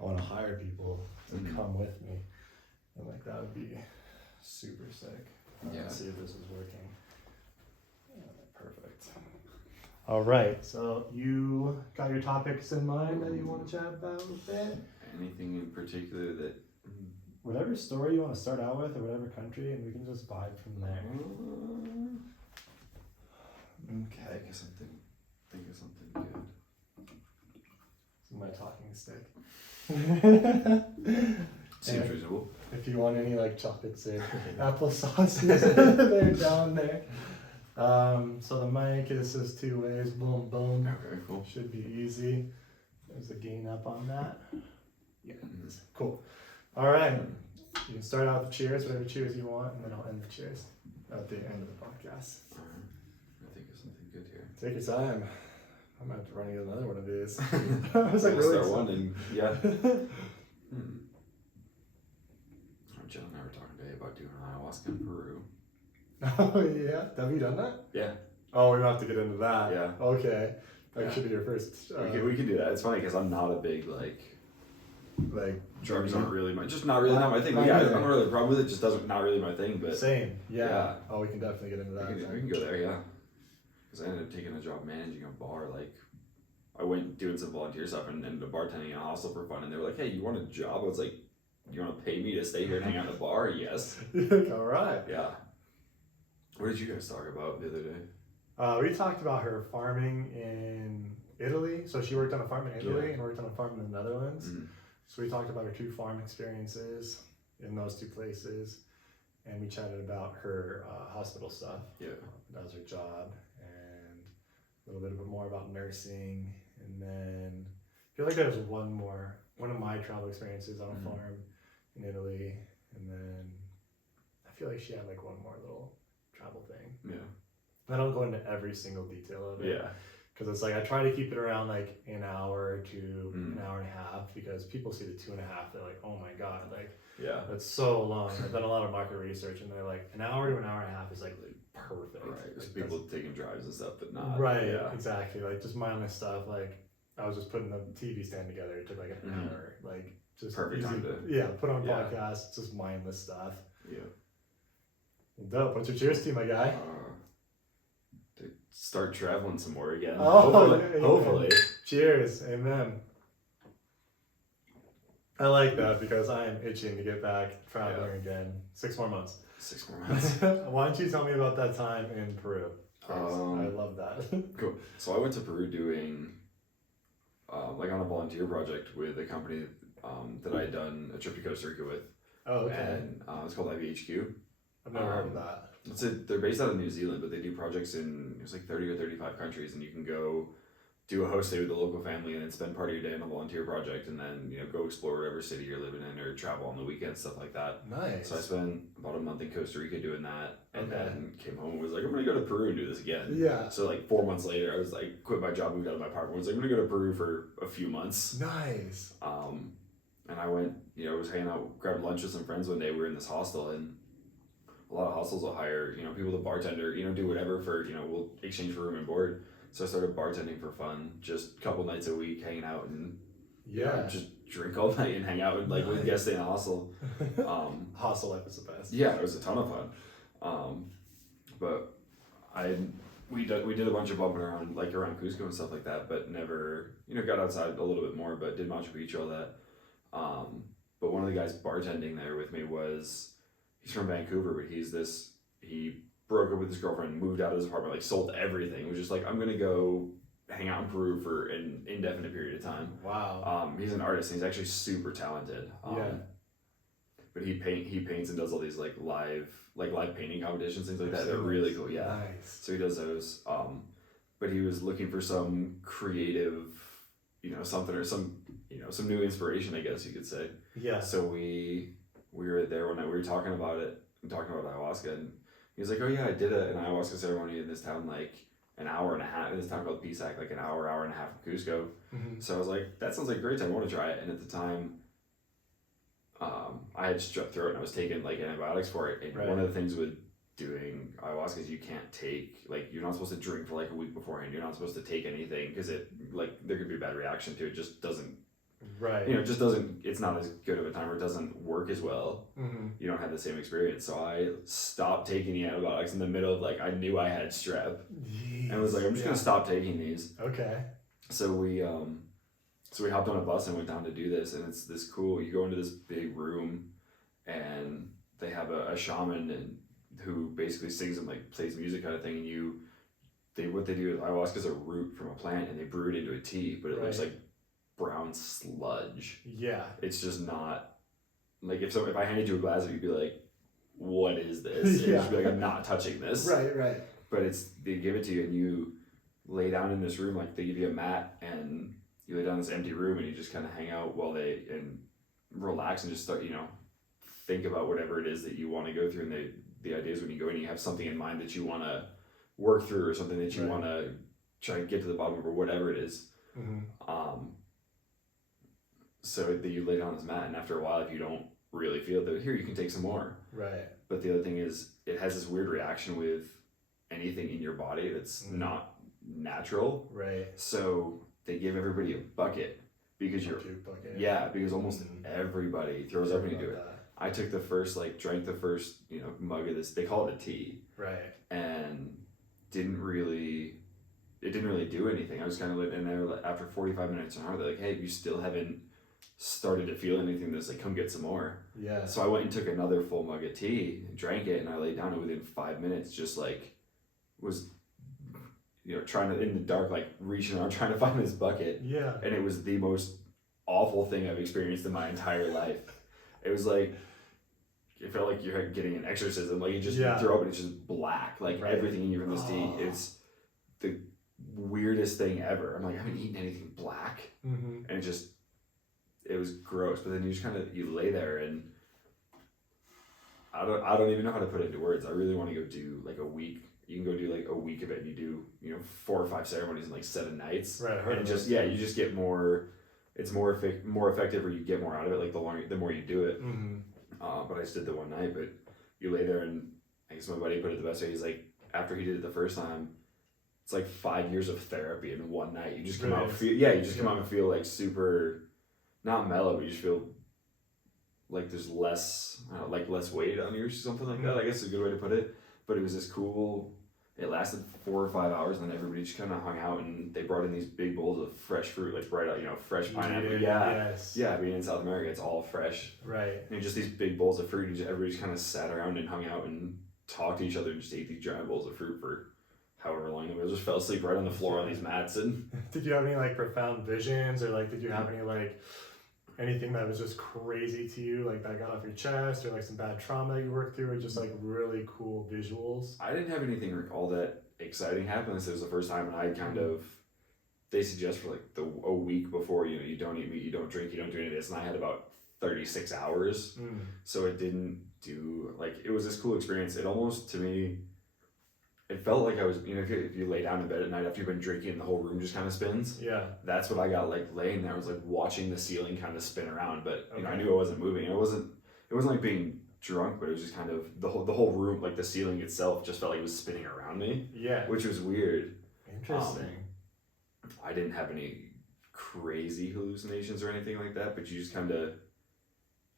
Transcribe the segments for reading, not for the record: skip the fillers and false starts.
I want to hire people to come with me, and like that would be super sick. Let's see if this is working. Perfect. All right, so you got your topics in mind that you want to chat about a bit? Anything in particular that... Whatever story you want to start out with, or whatever country, and we can just vibe from there. Okay. Think of something good. This is my talking stick. Seems reasonable. If you want any like chocolates and applesauce, they're down there. So the mic, this is 2 ways, boom, boom. Okay, cool. Should be easy. There's a gain up on that. Yeah, cool. All right, you can start out with the cheers, whatever cheers you want, and then I'll end the cheers at the end of the podcast. I think of something good here. Take your time. I'm gonna have to run get another one of these. I was like, we'll really start one and Jill and I were talking today about doing ayahuasca in Peru. Oh yeah, have you done that? Yeah. Oh, we don't have to get into that. Yeah. Okay, that should be your first. We can do that. It's funny because I'm not a big like drugs aren't really my not my thing. But yeah, I don't really have a problem with it. Just not really my thing. But same. Yeah. Oh, we can definitely get into that. We can go there. Yeah. Because I ended up taking a job managing a bar. Like, I went doing some volunteer stuff and ended up bartending in a hostel for fun. And they were like, "Hey, you want a job?" I was like, "You want to pay me to stay here and hang out in the bar?" Yes. All right. Yeah. What did you guys talk about the other day? We talked about her farming in Italy. So she worked on a farm in Italy and worked on a farm in the Netherlands. Mm-hmm. So we talked about her 2 farm experiences in those 2 places. And we chatted about her hospital stuff. Yeah. That was her job. And a little bit more about nursing. And then I feel like there was one of my travel experiences on a farm in Italy. And then I feel like she had like one more little travel thing. Yeah. I don't go into every single detail of it. Yeah. Because it's like I try to keep it around like an hour to an hour and a half, because people see the 2.5, they're like, oh my god, like that's so long. I've done a lot of market research and they're like an hour to an hour and a half is like perfect. Right. There's like, people taking drives and stuff, but not. Right. Yeah. Exactly. Like just mindless stuff. Like I was just putting the TV stand together. It took like an hour. Like just perfect easy, time to put on podcasts, just mindless stuff. Yeah. Dope. What's your cheers to, my guy? To start traveling some more again. Oh, hopefully. Cheers. Amen. I like that because I am itching to get back traveling again. 6 more months. 6 more months. Why don't you tell me about that time in Peru? I love that. Cool. So I went to Peru doing like on a volunteer project with a company that I had done a trip to Costa Rica with. Oh, okay. And it's called IBHQ. I've never heard of that. They're based out of New Zealand, but they do projects in 30 or 35 countries, and you can go do a host stay with a local family and then spend part of your day on a volunteer project, and then go explore whatever city you're living in or travel on the weekends, stuff like that. Nice. So I spent about a month in Costa Rica doing that, and then came home and was like, I'm gonna go to Peru and do this again. Yeah. So like 4 months later, I was like, quit my job, moved out of my apartment. Was like, I'm gonna go to Peru for a few months. Nice. And I went, I was hanging out, grabbed lunch with some friends one day. We were in this hostel, and a lot of hostels will hire, people to bartender, do whatever for, we'll exchange for room and board. So I started bartending for fun, just a couple nights a week, hanging out and just drink all night and hang out with with guests in a hostel. Hostel life is the best. Yeah, it was a ton of fun. But we did a bunch of bumping around around Cusco and stuff like that, but never got outside a little bit more, but did Machu Picchu, all that. But one of the guys bartending there with me he's from Vancouver, but he broke up with his girlfriend, moved out of his apartment, sold everything. Was just like, I'm gonna go hang out in Peru for an indefinite period of time. Wow. He's an artist and he's actually super talented. But he paints and does all these live painting competitions, things like that. They're really cool. Yeah. Nice. So he does those. But he was looking for some creative, something or some new inspiration, I guess you could say. Yeah. So we were there one night. We were talking about ayahuasca, and he was like, "Oh yeah, I did an ayahuasca ceremony in this town, an hour and a half. In this town called Pisac, an hour and a half from Cusco." Mm-hmm. So I was like, "That sounds like a great time. I want to try it." And at the time, I had strep throat and I was taking antibiotics for it. And one of the things with doing ayahuasca is you can't take you're not supposed to drink for a week beforehand. You're not supposed to take anything because it there could be a bad reaction to it. Just doesn't Right. You know, it just doesn't, it's not as good of a time, or it doesn't work as well. Mm-hmm. You don't have the same experience. So I stopped taking the antibiotics in the middle of, like, I knew I had strep. Jeez. And was like, I'm just gonna stop taking these. Okay. So we hopped on a bus and went down to do this, and it's this cool. You go into this big room, and they have a shaman and who basically sings and like plays music kind of thing. And what they do is ayahuasca is a root from a plant, and they brew it into a tea, but it looks like brown sludge. Yeah. It's just not like if I handed you a glass of it, you'd be like, what is this? And you'd just be like, I'm not touching this. Right. But they give it to you, and you lay down in this room, like they give you a mat, and you lay down in this empty room, and you just kind of hang out and relax and just start, think about whatever it is that you want to go through. And the idea is when you go in, you have something in mind that you want to work through, or something that you want to try and get to the bottom of, or whatever it is. Mm-hmm. So that you lay down on this mat, and after a while, if you don't really feel it, here, you can take some more. Right. But the other thing is, it has this weird reaction with anything in your body that's not natural. Right. So they give everybody a bucket because because almost everybody throws up when you do it. I took drank the first, mug of this. They call it a tea. Right. And it didn't really do anything. I was kind of like, and they were like, after 45 minutes an hour, they're like, hey, you still haven't started to feel anything. That's like, come get some more. Yeah. So I went and took another full mug of tea and drank it, and I laid down, and within 5 minutes, just like was, trying to, in the dark, like reaching around, trying to find this bucket. Yeah. And it was the most awful thing I've experienced in my entire life. It was like, it felt like you're getting an exorcism. Like you just throw up and it's just black. Like everything in you from this tea. It's the weirdest thing ever. I'm like, I haven't eaten anything black. Mm-hmm. And it was gross. But then you just you lay there, and I don't even know how to put it into words. I really want to go do like a week. You can go do like a week of it, and you do, 4 or 5 ceremonies in like 7 nights. Right. And you just get more, it's more effective, or you get more out of it, like the more you do it. Mm-hmm. But I just did the one night, but you lay there, and I guess my buddy put it the best way. He's like, after he did it the first time, it's like 5 years of therapy in one night. You just come out, come out and feel like super, not mellow, but you just feel like there's less weight on you or something like that. I guess is a good way to put it. But it was this cool. It lasted 4 or 5 hours, and then everybody just kind of hung out, and they brought in these big bowls of fresh fruit, like right out, fresh pineapple. Yeah. Being in South America, it's all fresh. Right. And just these big bowls of fruit, and everybody just kind of sat around and hung out and talked to each other and just ate these giant bowls of fruit for however long. And we just fell asleep right on the floor on these mats. And did you have any like profound visions, or like did you have any like anything that was just crazy to you, like that got off your chest, or like some bad trauma you worked through, or just like really cool visuals? I didn't have anything all that exciting happen. This was the first time, and I they suggest for like a week before, you don't eat meat, you don't drink, you don't do any of this, and I had about 36 hours. So it didn't do, like, it was this cool experience. It almost, to me, it felt like I was, if you lay down in bed at night after you've been drinking and the whole room just kind of spins. Yeah. That's what I got, like, laying there. I was like watching the ceiling kind of spin around, but I knew I wasn't moving. It wasn't like being drunk, but it was just kind of the whole room, like the ceiling itself just felt like it was spinning around me. Yeah. Which was weird. Interesting. I didn't have any crazy hallucinations or anything like that, but you just kind of,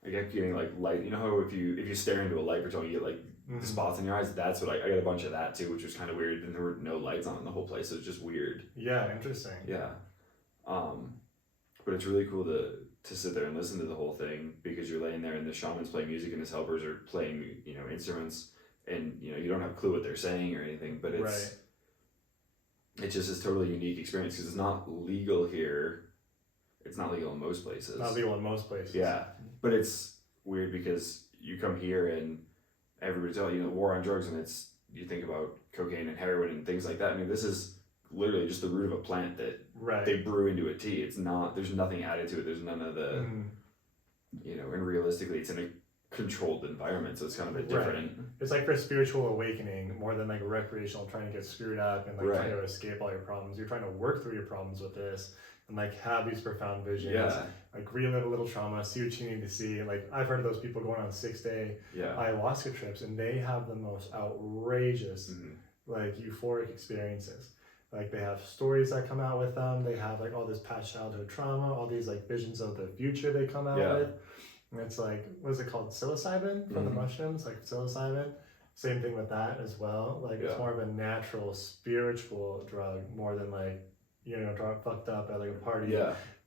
I kept getting like light. You know how if you stare into a light for too long, you get like the spots in your eyes? That's what I got a bunch of that too, which was kind of weird. And there were no lights on in the whole place, so it was just weird. Yeah, interesting. Yeah. But it's really cool to sit there and listen to the whole thing, because you're laying there and the shaman's playing music and his helpers are playing, instruments, and you don't have a clue what they're saying or anything, but it's just this totally unique experience, because it's not legal here. It's not legal in most places. Not legal in most places. Yeah, but it's weird because you come here and everybody's war on drugs, and you think about cocaine and heroin and things like that. I mean, this is literally just the root of a plant that they brew into a tea. It's not, there's nothing added to it. There's none of the, and realistically it's in a controlled environment, so it's kind of a bit different. It's like for spiritual awakening more than like recreational, trying to get screwed up and like trying to escape all your problems. You're trying to work through your problems with this and like have these profound visions, like relive a little trauma, see what you need to see. Like I've heard of those people going on 6-day ayahuasca trips, and they have the most outrageous like euphoric experiences. Like they have stories that come out with them. They have like all this past childhood trauma, all these like visions of the future they come out with. And it's like, what is it called? Psilocybin from the mushrooms, like psilocybin. Same thing with that as well. Like it's more of a natural, spiritual drug more than like, drug fucked up at like a party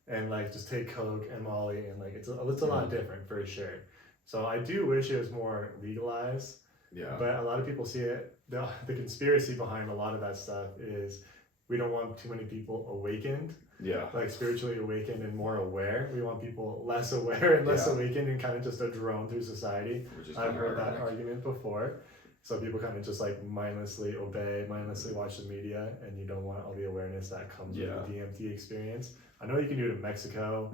and like just take coke and Molly and like it's a lot different for sure. So I do wish it was more legalized. Yeah. But a lot of people see it. The conspiracy behind a lot of that stuff is we don't want too many people awakened. Yeah. Like spiritually awakened and more aware. We want people less aware and less awakened and kind of just a drone through society. I've heard that argument before. So people kind of just like mindlessly obey, mindlessly watch the media, and you don't want all the awareness that comes with the DMT experience. I know you can do it in Mexico.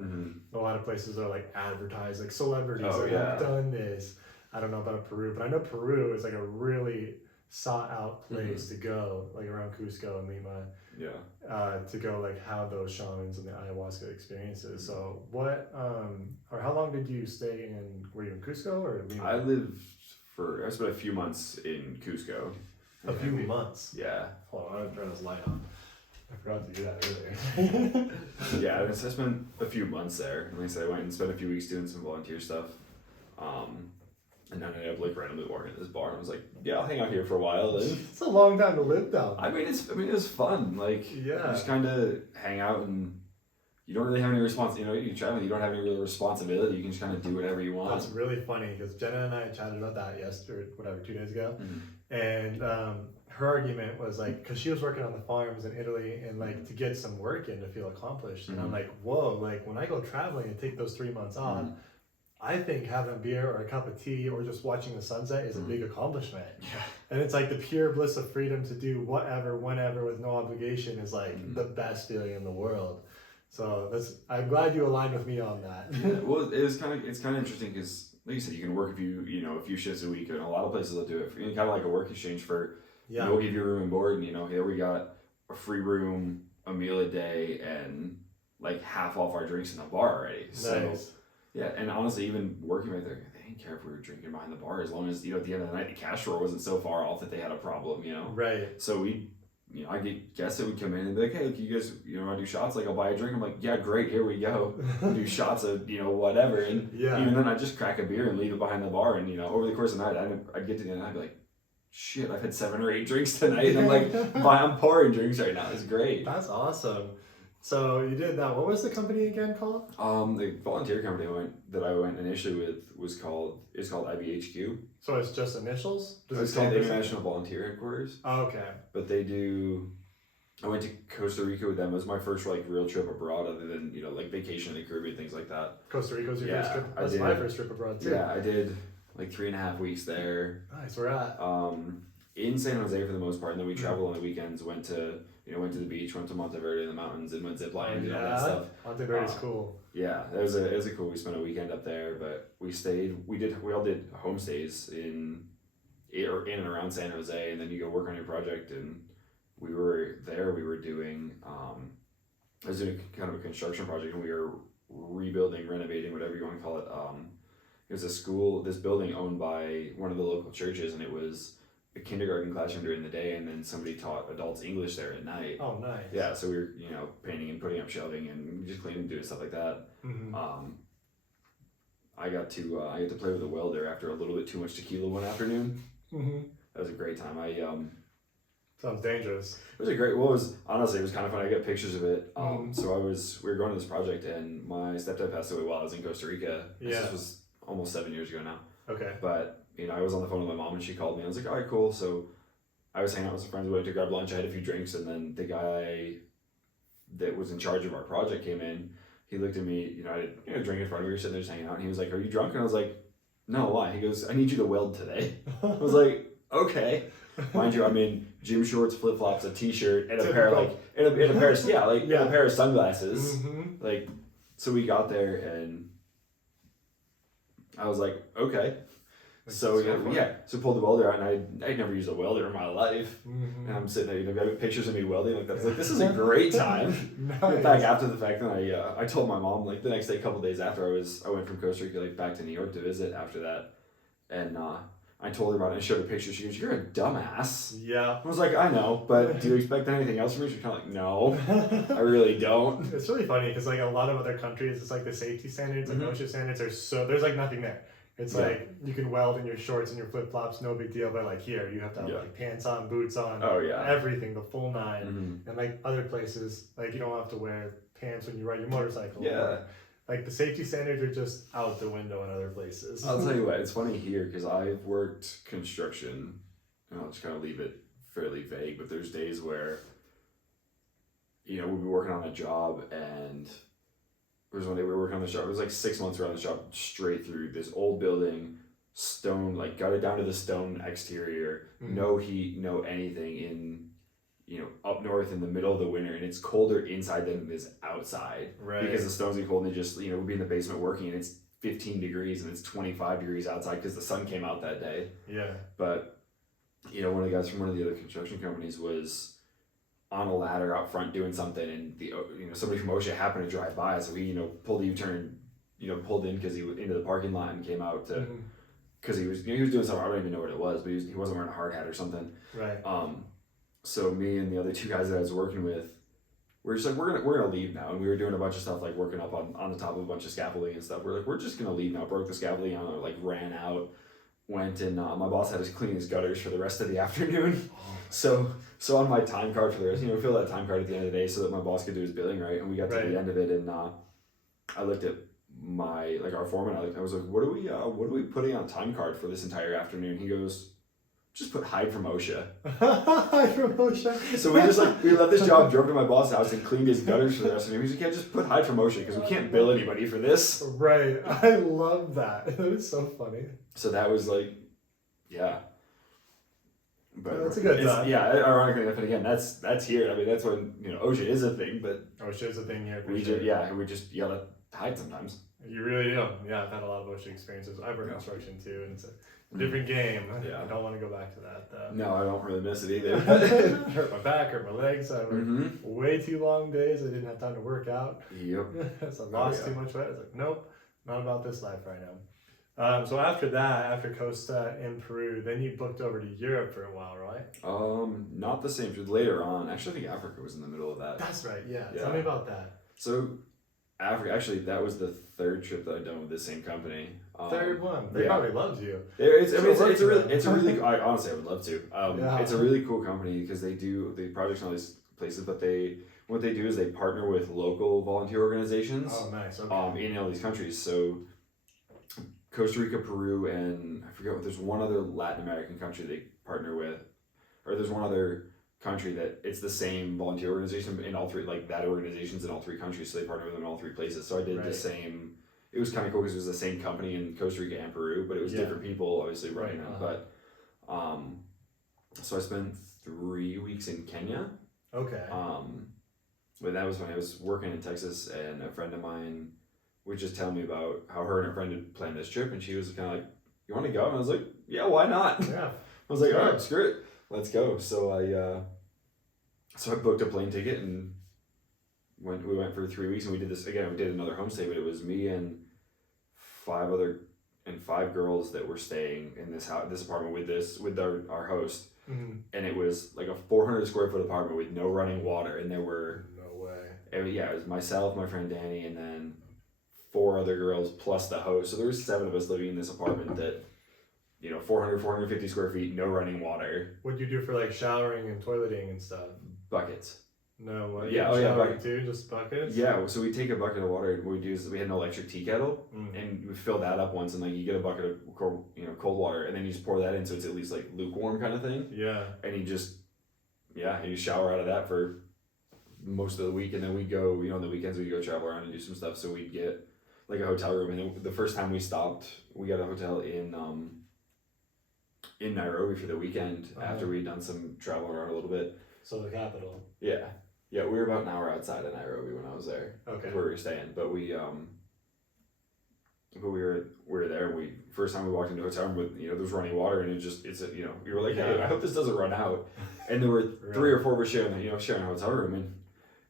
A lot of places are like advertised, like celebrities have done this. I don't know about Peru, but I know Peru is like a really sought out place to go, like around Cusco and Lima. To go like have those shamans and the ayahuasca experiences. So what or how long did you stay in? Were you in Cusco or Lima? I spent a few months in Cusco. A few months? Yeah. Hold on, I'm gonna turn this light on. I forgot to do that earlier. I spent a few months there. Like I said, I went and spent a few weeks doing some volunteer stuff. And then I ended up like randomly walking to this bar and I was like, I'll hang out here for a while. It's a long time to live down. I mean, it was fun. Like, you just kind of hang out and you don't really have any you travel, you don't have any real responsibility. You can just kind of do whatever you want. That's really funny because Jenna and I chatted about that 2 days ago. And her argument was like, because she was working on the farms in Italy and like to get some work in to feel accomplished. And I'm like, whoa, like when I go traveling and take those 3 months off, I think having a beer or a cup of tea or just watching the sunset is a big accomplishment. And it's like the pure bliss of freedom to do whatever, whenever, with no obligation is like the best feeling in the world. So I'm glad you aligned with me on that. Well, it's kind of interesting because, like you said, you can work a few shifts a week, and a lot of places will do it for kind of like a work exchange for. We'll give you a room and board, and here we got a free room, a meal a day, and like half off our drinks in the bar already. So, nice. Yeah, and honestly, even working right there, they didn't care if we were drinking behind the bar as long as at the end of the night the cash drawer wasn't so far off that they had a problem. Right. So we. I get guests that would come in and be like, hey, look, you guys, want to do shots? Like, I'll buy a drink. I'm like, yeah, great, here we go. Do shots of, whatever. And even then, I'd just crack a beer and leave it behind the bar. And, over the course of the night, I'd get to the end and I'd be like, shit, I've had 7 or 8 drinks tonight. And I'm like, I'm pouring drinks right now. It's great. That's awesome. So you did that. What was the company again called? The volunteer company I went initially with is called IBHQ. So it's just initials? It's called the International Volunteer Headquarters. Oh, okay. But I went to Costa Rica with them. It was my first real trip abroad, other than like vacation in the Caribbean, things like that. Costa Rica was your first trip. That's my first trip abroad too. Yeah, I did like 3.5 weeks there. Nice. Where at? In San Jose for the most part, and then we traveled on the weekends. Went to the beach, went to Monteverde in the mountains, and went ziplining and all that stuff. Monteverde's cool. Yeah, it was a cool. We spent a weekend up there, but we all did homestays in and around San Jose, and then you go work on your project. And we were doing I was doing kind of a construction project, and we were rebuilding, renovating, whatever you want to call it. It was a school, this building owned by one of the local churches, and it was a kindergarten classroom during the day, and then somebody taught adults English there at night. Oh, nice. Yeah, so we were painting and putting up shelving and just cleaning and doing stuff like that. I got to play with a welder after a little bit too much tequila one afternoon. That was a great time. Sounds dangerous. It was a great. Well, it was kind of fun. I got pictures of it. So we were going to this project, and my stepdad passed away while I was in Costa Rica. Yeah. This was almost 7 years ago now. Okay. But I was on the phone with my mom, and she called me. I was like, all right, cool. So I was hanging out with some friends. We went to grab lunch. I had a few drinks, and then the guy that was in charge of our project came in. He looked at me. I had a drink in front of me. We were sitting there just hanging out, and he was like, "Are you drunk?" And I was like, "No, why?" He goes, "I need you to weld today." I was like, "Okay." Mind you, I'm in gym shorts, flip flops, a t-shirt, and a pair of a pair of sunglasses. Like, so we got there, and I was like, "Okay." So so pulled the welder out, and I'd never used a welder in my life, and I'm sitting there, got pictures of me welding like that. I was like, this is a great time. Nice. In fact, after the fact, then I told my mom the next day, a couple days after I went from Costa Rica back to New York to visit after that, and I told her about it and showed her pictures. She goes, "You're a dumbass." Yeah. I was like, "I know, but do you expect anything else from me?" She's kind of like, "No, I really don't." It's really funny because like a lot of other countries, it's like the safety standards, like OSHA standards are so, there's like nothing there. It's like you can weld in your shorts and your flip flops, no big deal. But like here, you have to have like pants on, boots on, everything, the full nine. And like other places, like you don't have to wear pants when you ride your motorcycle. Yeah. Like the safety standards are just out the window in other places. I'll tell you what, it's funny here because I've worked construction, and I'll just kind of leave it fairly vague. But there's days where, we'll be working on a job and. There was one day we were working on the shop. It was like 6 months around the shop, straight through this old building, stone, like got it down to the stone exterior, no heat, no anything in, up north in the middle of the winter, and it's colder inside than it is outside. Right. Because the stones get cold and they just, we'd be in the basement working and it's 15 degrees and it's 25 degrees outside because the sun came out that day. Yeah. But, one of the guys from one of the other construction companies was on a ladder out front doing something, and somebody from OSHA happened to drive by, so he pulled a U-turn, pulled in because he was into the parking lot and came out to because he was doing something, I don't even know what it was, but he wasn't wearing a hard hat or something. Right. So me and the other two guys that I was working with, we're just like we're gonna leave now, and we were doing a bunch of stuff like working up on the top of a bunch of scaffolding and stuff. We're like we're just gonna leave now. Broke the scaffolding on, like ran out. Went and my boss had to clean his gutters for the rest of the afternoon. So on my time card for the rest, fill that time card at the end of the day so that my boss could do his billing, right? And we got to the end of it, and I looked at our foreman. I was like, what are we putting on a time card for this entire afternoon? He goes, just put hide from OSHA. Hide from OSHA. So we left this job, drove to my boss' house, and cleaned his gutters for the rest of the day. He's like, yeah, just put hide from OSHA because we can't bill anybody for this. Right. I love that. That is so funny. So that was like, yeah. But that's a good time. Yeah, ironically enough, and again, that's here. I mean, that's when OSHA is a thing, but OSHA is a thing here. We just yell at hide sometimes. You really do. Yeah, I've had a lot of OSHA experiences. I've worked construction too, and it's a different game. Yeah, I don't want to go back to that though. No, I don't really miss it either. Hurt my back, hurt my legs. I worked way too long days. I didn't have time to work out. Yep. So I lost too much weight. I was like, nope, not about this life right now. So after that, after Costa in Peru, then you booked over to Europe for a while, right? Not the same. Later on, actually, I think Africa was in the middle of that. That's right. Yeah. Tell me about that. So, Africa. Actually, that was the third trip that I'd done with the same company. Third one. They probably loved you. It's a really. Honestly, I would love to. It's a really cool company because they do the projects in all these places, but what they do is they partner with local volunteer organizations. Oh, nice. Okay. In all these countries. So. Costa Rica, Peru, and I forget there's one other Latin American country they partner with, or there's one other country that it's the same volunteer organization in all three, like that organization's in all three countries, so they partner with them in all three places. So I did the same. It was kind of cool because it was the same company in Costa Rica and Peru, but it was different people obviously running them. But so I spent 3 weeks in Kenya. Okay. But that was when I was working in Texas, and a friend of mine was just telling me about how her and her friend had planned this trip, and she was kind of like, "You want to go?" And I was like, "Yeah, why not?" Yeah. I was like, "All right, screw it, let's go." So I booked a plane ticket and we went for 3 weeks, and we did this again. We did another homestay, but it was me and five girls that were staying in this apartment with our host, and it was like a 400 square foot apartment with no running water, and there were no way. It was myself, my friend Danny, and then 4 other girls plus the host. So there was 7 of us living in this apartment that, 450 square feet, no running water. What'd you do for like showering and toileting and stuff? Buckets. No, what? Yeah, showering too, just buckets? Yeah, so we take a bucket of water, and what we do is we had an electric tea kettle, and we fill that up once, and like you get a bucket of cold water, and then you just pour that in so it's at least like lukewarm kind of thing. Yeah. And you shower out of that for most of the week, and then we go, on the weekends we go travel around and do some stuff, so we'd get like a hotel room, and then the first time we stopped, we got a hotel in Nairobi for the weekend after we'd done some travel around a little bit. So the capital. Yeah, we were about an hour outside of Nairobi when I was there. Okay. Where we were staying, but we were there. And first time we walked into a hotel room with there was running water, and we were like, hey, I hope this doesn't run out. And there were 3 or 4 of us sharing a hotel room, and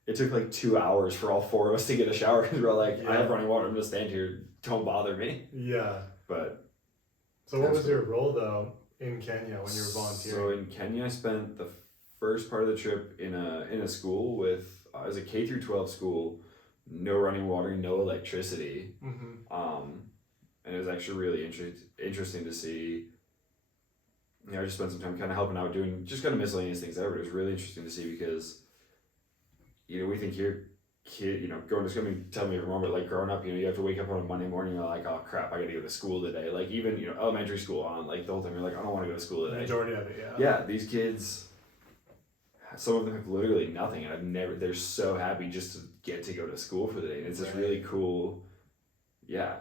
it took like 2 hours for all 4 of us to get a shower because we were like, I have running water. I'm gonna stand here. Don't bother me. Yeah. But So what was your role though in Kenya when you were volunteering? So in Kenya, I spent the first part of the trip in a school with it was a K through 12 school, no running water, no electricity, and it was actually really interesting to see. You know, I just spent some time kind of helping out, doing just kind of miscellaneous things there, but it was really interesting to see because, you know, we think here, kid, you know, going to tell me every moment, like growing up, you know, you have to wake up on a Monday morning, you're like, oh crap, I gotta go to school today. Like even, you know, elementary school on, like the whole time you're like, I don't want to go to school today. The majority of it, yeah. Yeah, these kids, some of them have literally nothing, and they're so happy just to get to go to school for the day, and it's just really cool. Yeah,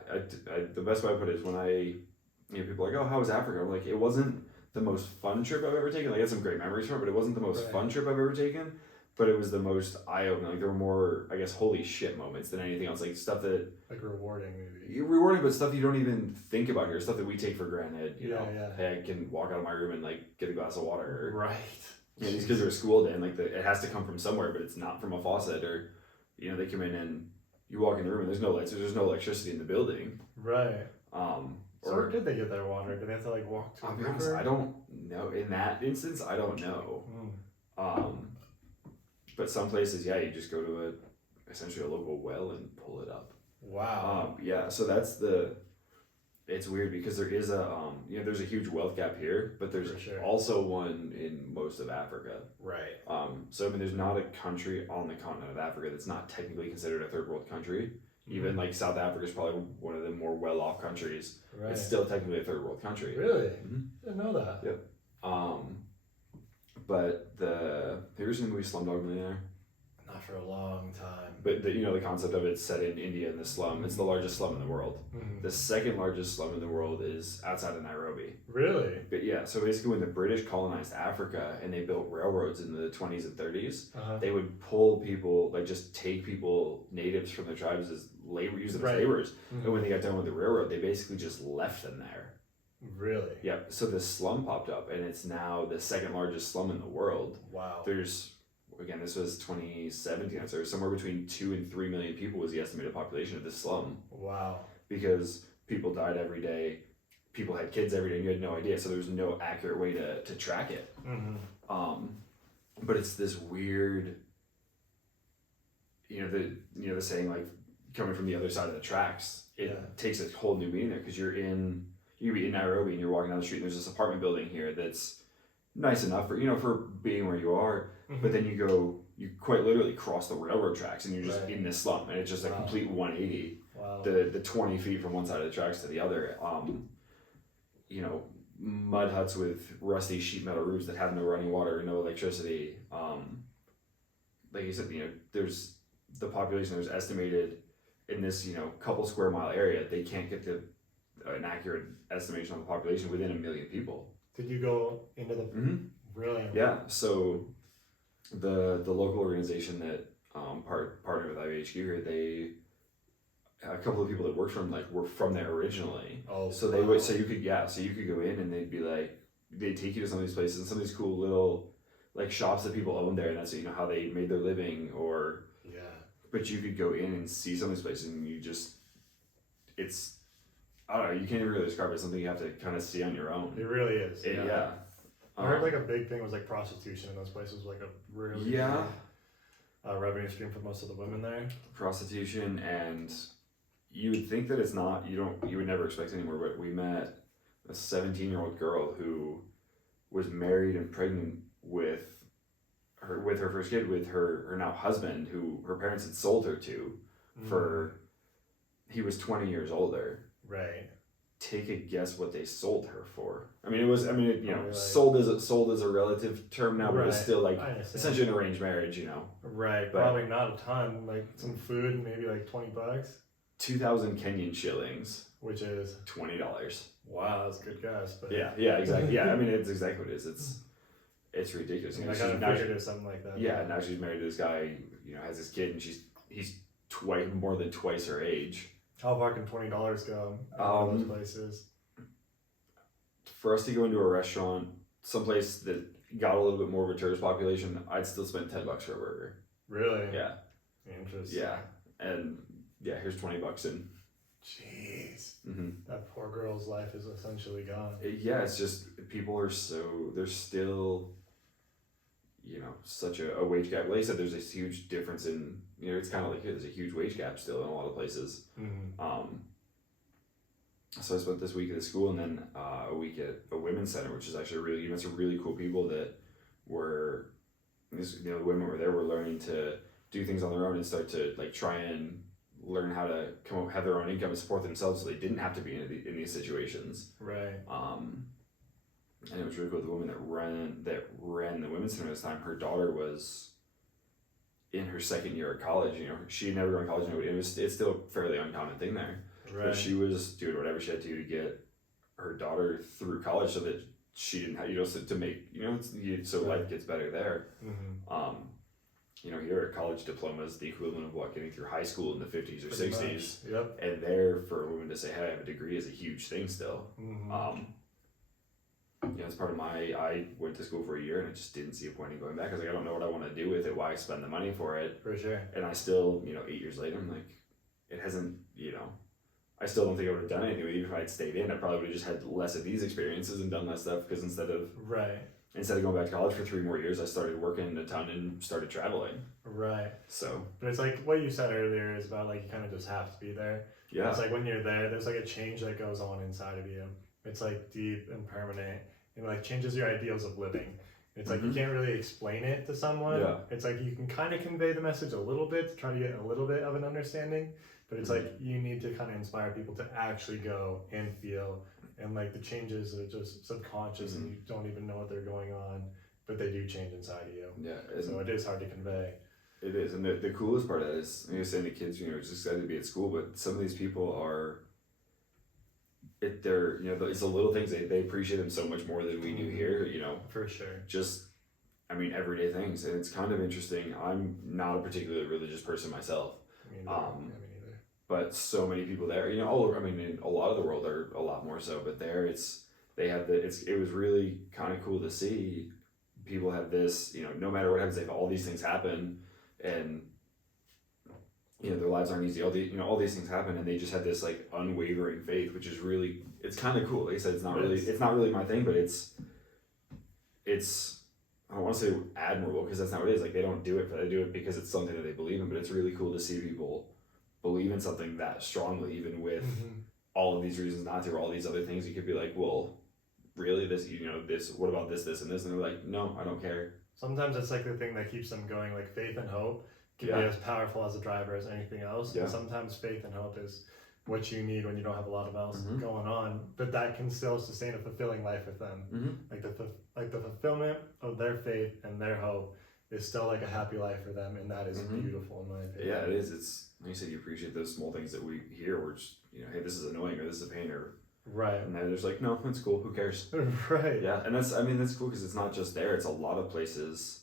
the best way I put it is when you know, people are like, oh, how was Africa? I'm like, it wasn't the most fun trip I've ever taken. Like, I had some great memories from it, but it wasn't the most fun trip I've ever taken. But it was the most eye-opening. Like, there were more, I guess, holy shit moments than anything else. Like, stuff that... Like rewarding, maybe. Rewarding, but stuff you don't even think about here. Stuff that we take for granted, you know? Yeah. Hey, I can walk out of my room and, like, get a glass of water. Right. Yeah, these kids are at school day, and, like, it has to come from somewhere, but it's not from a faucet. Or, you know, they come in and you walk in the room and there's no lights. There's no electricity in the building. Right. So where did they get their water? Did they have to, like, walk to a river? Honest, I don't know. In that instance, I don't know. But some places, yeah, you just go to essentially a local well and pull it up. Wow. Yeah, so that's it's weird because there is you know, there's a huge wealth gap here, but there's also one in most of Africa. Right. So I mean, there's not a country on the continent of Africa that's not technically considered a third world country. Even like South Africa is probably one of the more well-off countries. Right. It's still technically a third world country. Really? I didn't know that. Yep. But have you ever seen the movie Slumdog Millionaire? Not for a long time. But you know, the concept of it's set in India in the slum. It's the largest slum in the world. The second largest slum in the world is outside of Nairobi. Really? But yeah, so basically when the British colonized Africa and they built railroads in the 20s and 30s, they would pull people, like just take people, natives from their tribes as labor, use them as laborers. And when they got done with the railroad, they basically just left them there. Really? Yep. So this slum popped up, and it's now the second largest slum in the world. Wow. There's, again, this was 2017, so somewhere between 2 and 3 million people was the estimated population of this slum. Wow. Because people died every day, people had kids every day, and you had no idea, so there was no accurate way to track it. But it's this weird, you know, the saying, like, coming from the other side of the tracks, it takes a whole new meaning there, because you could be in Nairobi and you're walking down the street and there's this apartment building here that's nice enough for, you know, for being where you are, but then you quite literally cross the railroad tracks and you're just in this slum, and it's just a complete 180. Wow. The 20 feet from one side of the tracks to the other. You know, mud huts with rusty sheet metal roofs that have no running water, no electricity. Like you said, you know, there's the population there's estimated in this, you know, couple square mile area, they can't get an accurate estimation of the population within 1 million people. Did you go into the really? Yeah. So the local organization that partnered with IBHQ here, a couple of people that worked from were from there originally. Oh. So they would, so you could go in and they'd be like, they'd take you to some of these places and some of these cool little like shops that people own there, and that's, you know, how they made their living, or but you could go in and see some of these places and it's, I don't know, you can't even really describe it. It's something you have to kind of see on your own. It really is. Yeah. I heard like a big thing was like prostitution in those places, like a really big, revenue stream for most of the women there. Prostitution, and you would think that it's not, you would never expect anymore, but we met a 17-year-old girl who was married and pregnant with her first kid with her now husband, who her parents had sold her to he was 20 years older. Right. Take a guess what they sold her for. I mean, you know, sold as a relative term now, but it was still like essentially an arranged marriage, you know. Right. But probably not a ton. Like some food, maybe like $20. 2,000 Kenyan shillings, which is $20. Wow, that's a good guess. But yeah, exactly. Yeah, I mean, it's exactly what it is. It's ridiculous. I kind of figured it was something like that. Yeah, now she's married to this guy, you know, has this kid, and he's more than twice her age. How far can $20 go in those places? For us to go into a restaurant, someplace that got a little bit more of a tourist population, I'd still spend $10 for a burger. Really? Yeah. Interesting. Yeah, and yeah, here's $20 in. Jeez. Mm-hmm. that poor girl's life is essentially gone. Yeah, it's just people are there's still, such a wage gap. Like I said, there's a huge difference in, it's kind of like there's a huge wage gap still in a lot of places. So I spent this week at the school and then a week at a women's center, which is actually some really cool people that were, the women were there, were learning to do things on their own and start to like try and learn how to come up, have their own income and support themselves, so they didn't have to be in these situations. Right. And it was really cool. The woman that ran the women's center this time, her daughter was in her second year at college. She had never gone to college. It's still a fairly uncommon thing there. Right. But she was doing whatever she had to get her daughter through college, so that she didn't have, to make, so life gets better there. Here at college, diploma is the equivalent of getting through high school in the 50s or 60s. Yep. And there, for a woman to say, hey, I have a degree is a huge thing still. It's part of I went to school for a year and I just didn't see a point in going back. I was like, I don't know what I want to do with it. Why spend the money for it? For sure. And I still, 8 years later, I'm like, it hasn't, I still don't think I would have done anything. Even if I'd stayed in, I probably would have just had less of these experiences and done less stuff, because instead of going back to college for 3 more years, I started working a ton and started traveling. Right. So. But it's like what you said earlier is about like you kind of just have to be there. Yeah. It's like when you're there, there's like a change that goes on inside of you. It's like deep and permanent, and like changes your ideals of living. It's like you can't really explain it to someone. Yeah. It's like you can kind of convey the message a little bit to try to get a little bit of an understanding, but it's like you need to kind of inspire people to actually go and feel, and like the changes are just subconscious and you don't even know what they're going on, but they do change inside of you. Yeah. So it is hard to convey. It is, and the coolest part of that is, you're saying to kids, just excited to be at school, but some of these people are, it's the little things, they appreciate them so much more than we do here, For sure. Just, everyday things, and it's kind of interesting. I'm not a particularly religious person myself. Me neither. But so many people there, in a lot of the world are a lot more so, but there it was really kind of cool to see people have this, no matter what happens, they have all these things happen, and their lives aren't easy. All these things happen, and they just have this like unwavering faith, which is really, it's kind of cool. Like I said, it's not really my thing, but it's I don't want to say admirable, because that's not what it is. Like, they don't do it, but they do it because it's something that they believe in. But it's really cool to see people believe in something that strongly, even with all of these reasons not to, or all these other things. You could be like, well, really, this, what about this, and this? And they're like, no, I don't care. Sometimes it's like the thing that keeps them going, like faith and hope can be as powerful as a driver as anything else. Yeah. And sometimes faith and hope is what you need when you don't have a lot of else going on, but that can still sustain a fulfilling life with them. Like the fulfillment of their faith and their hope is still like a happy life for them, and that is beautiful in my opinion. Yeah, it is. It's like you said, you appreciate those small things that we hear. We're just, hey, this is annoying, or this is a pain, or and they're just like, no, it's cool. Who cares? Right. Yeah, and that's cool, because it's not just there. It's a lot of places.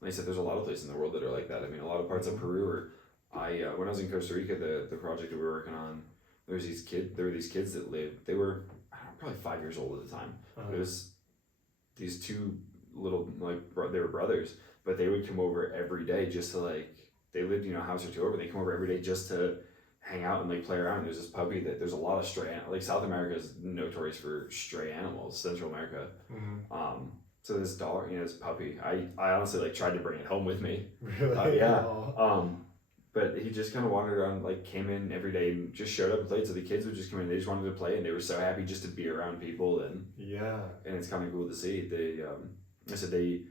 Like I said, there's a lot of places in the world that are like that. A lot of parts of Peru, or when I was in Costa Rica, the project that we were working on, there were these kids that lived. They were, I don't know, probably 5 years old at the time. It was these two little, they were brothers, but they would come over every day just to they lived a house or two over. They come over every day just to hang out and play around. There's this puppy that there's a lot of stray, South America is notorious for stray animals. Central America. So this dog, this puppy, I honestly tried to bring it home with me. Really? Yeah. But he just kind of wandered around, came in every day and just showed up and played. So the kids would just come in, they just wanted to play, and they were so happy just to be around people. And it's kind of cool to see. They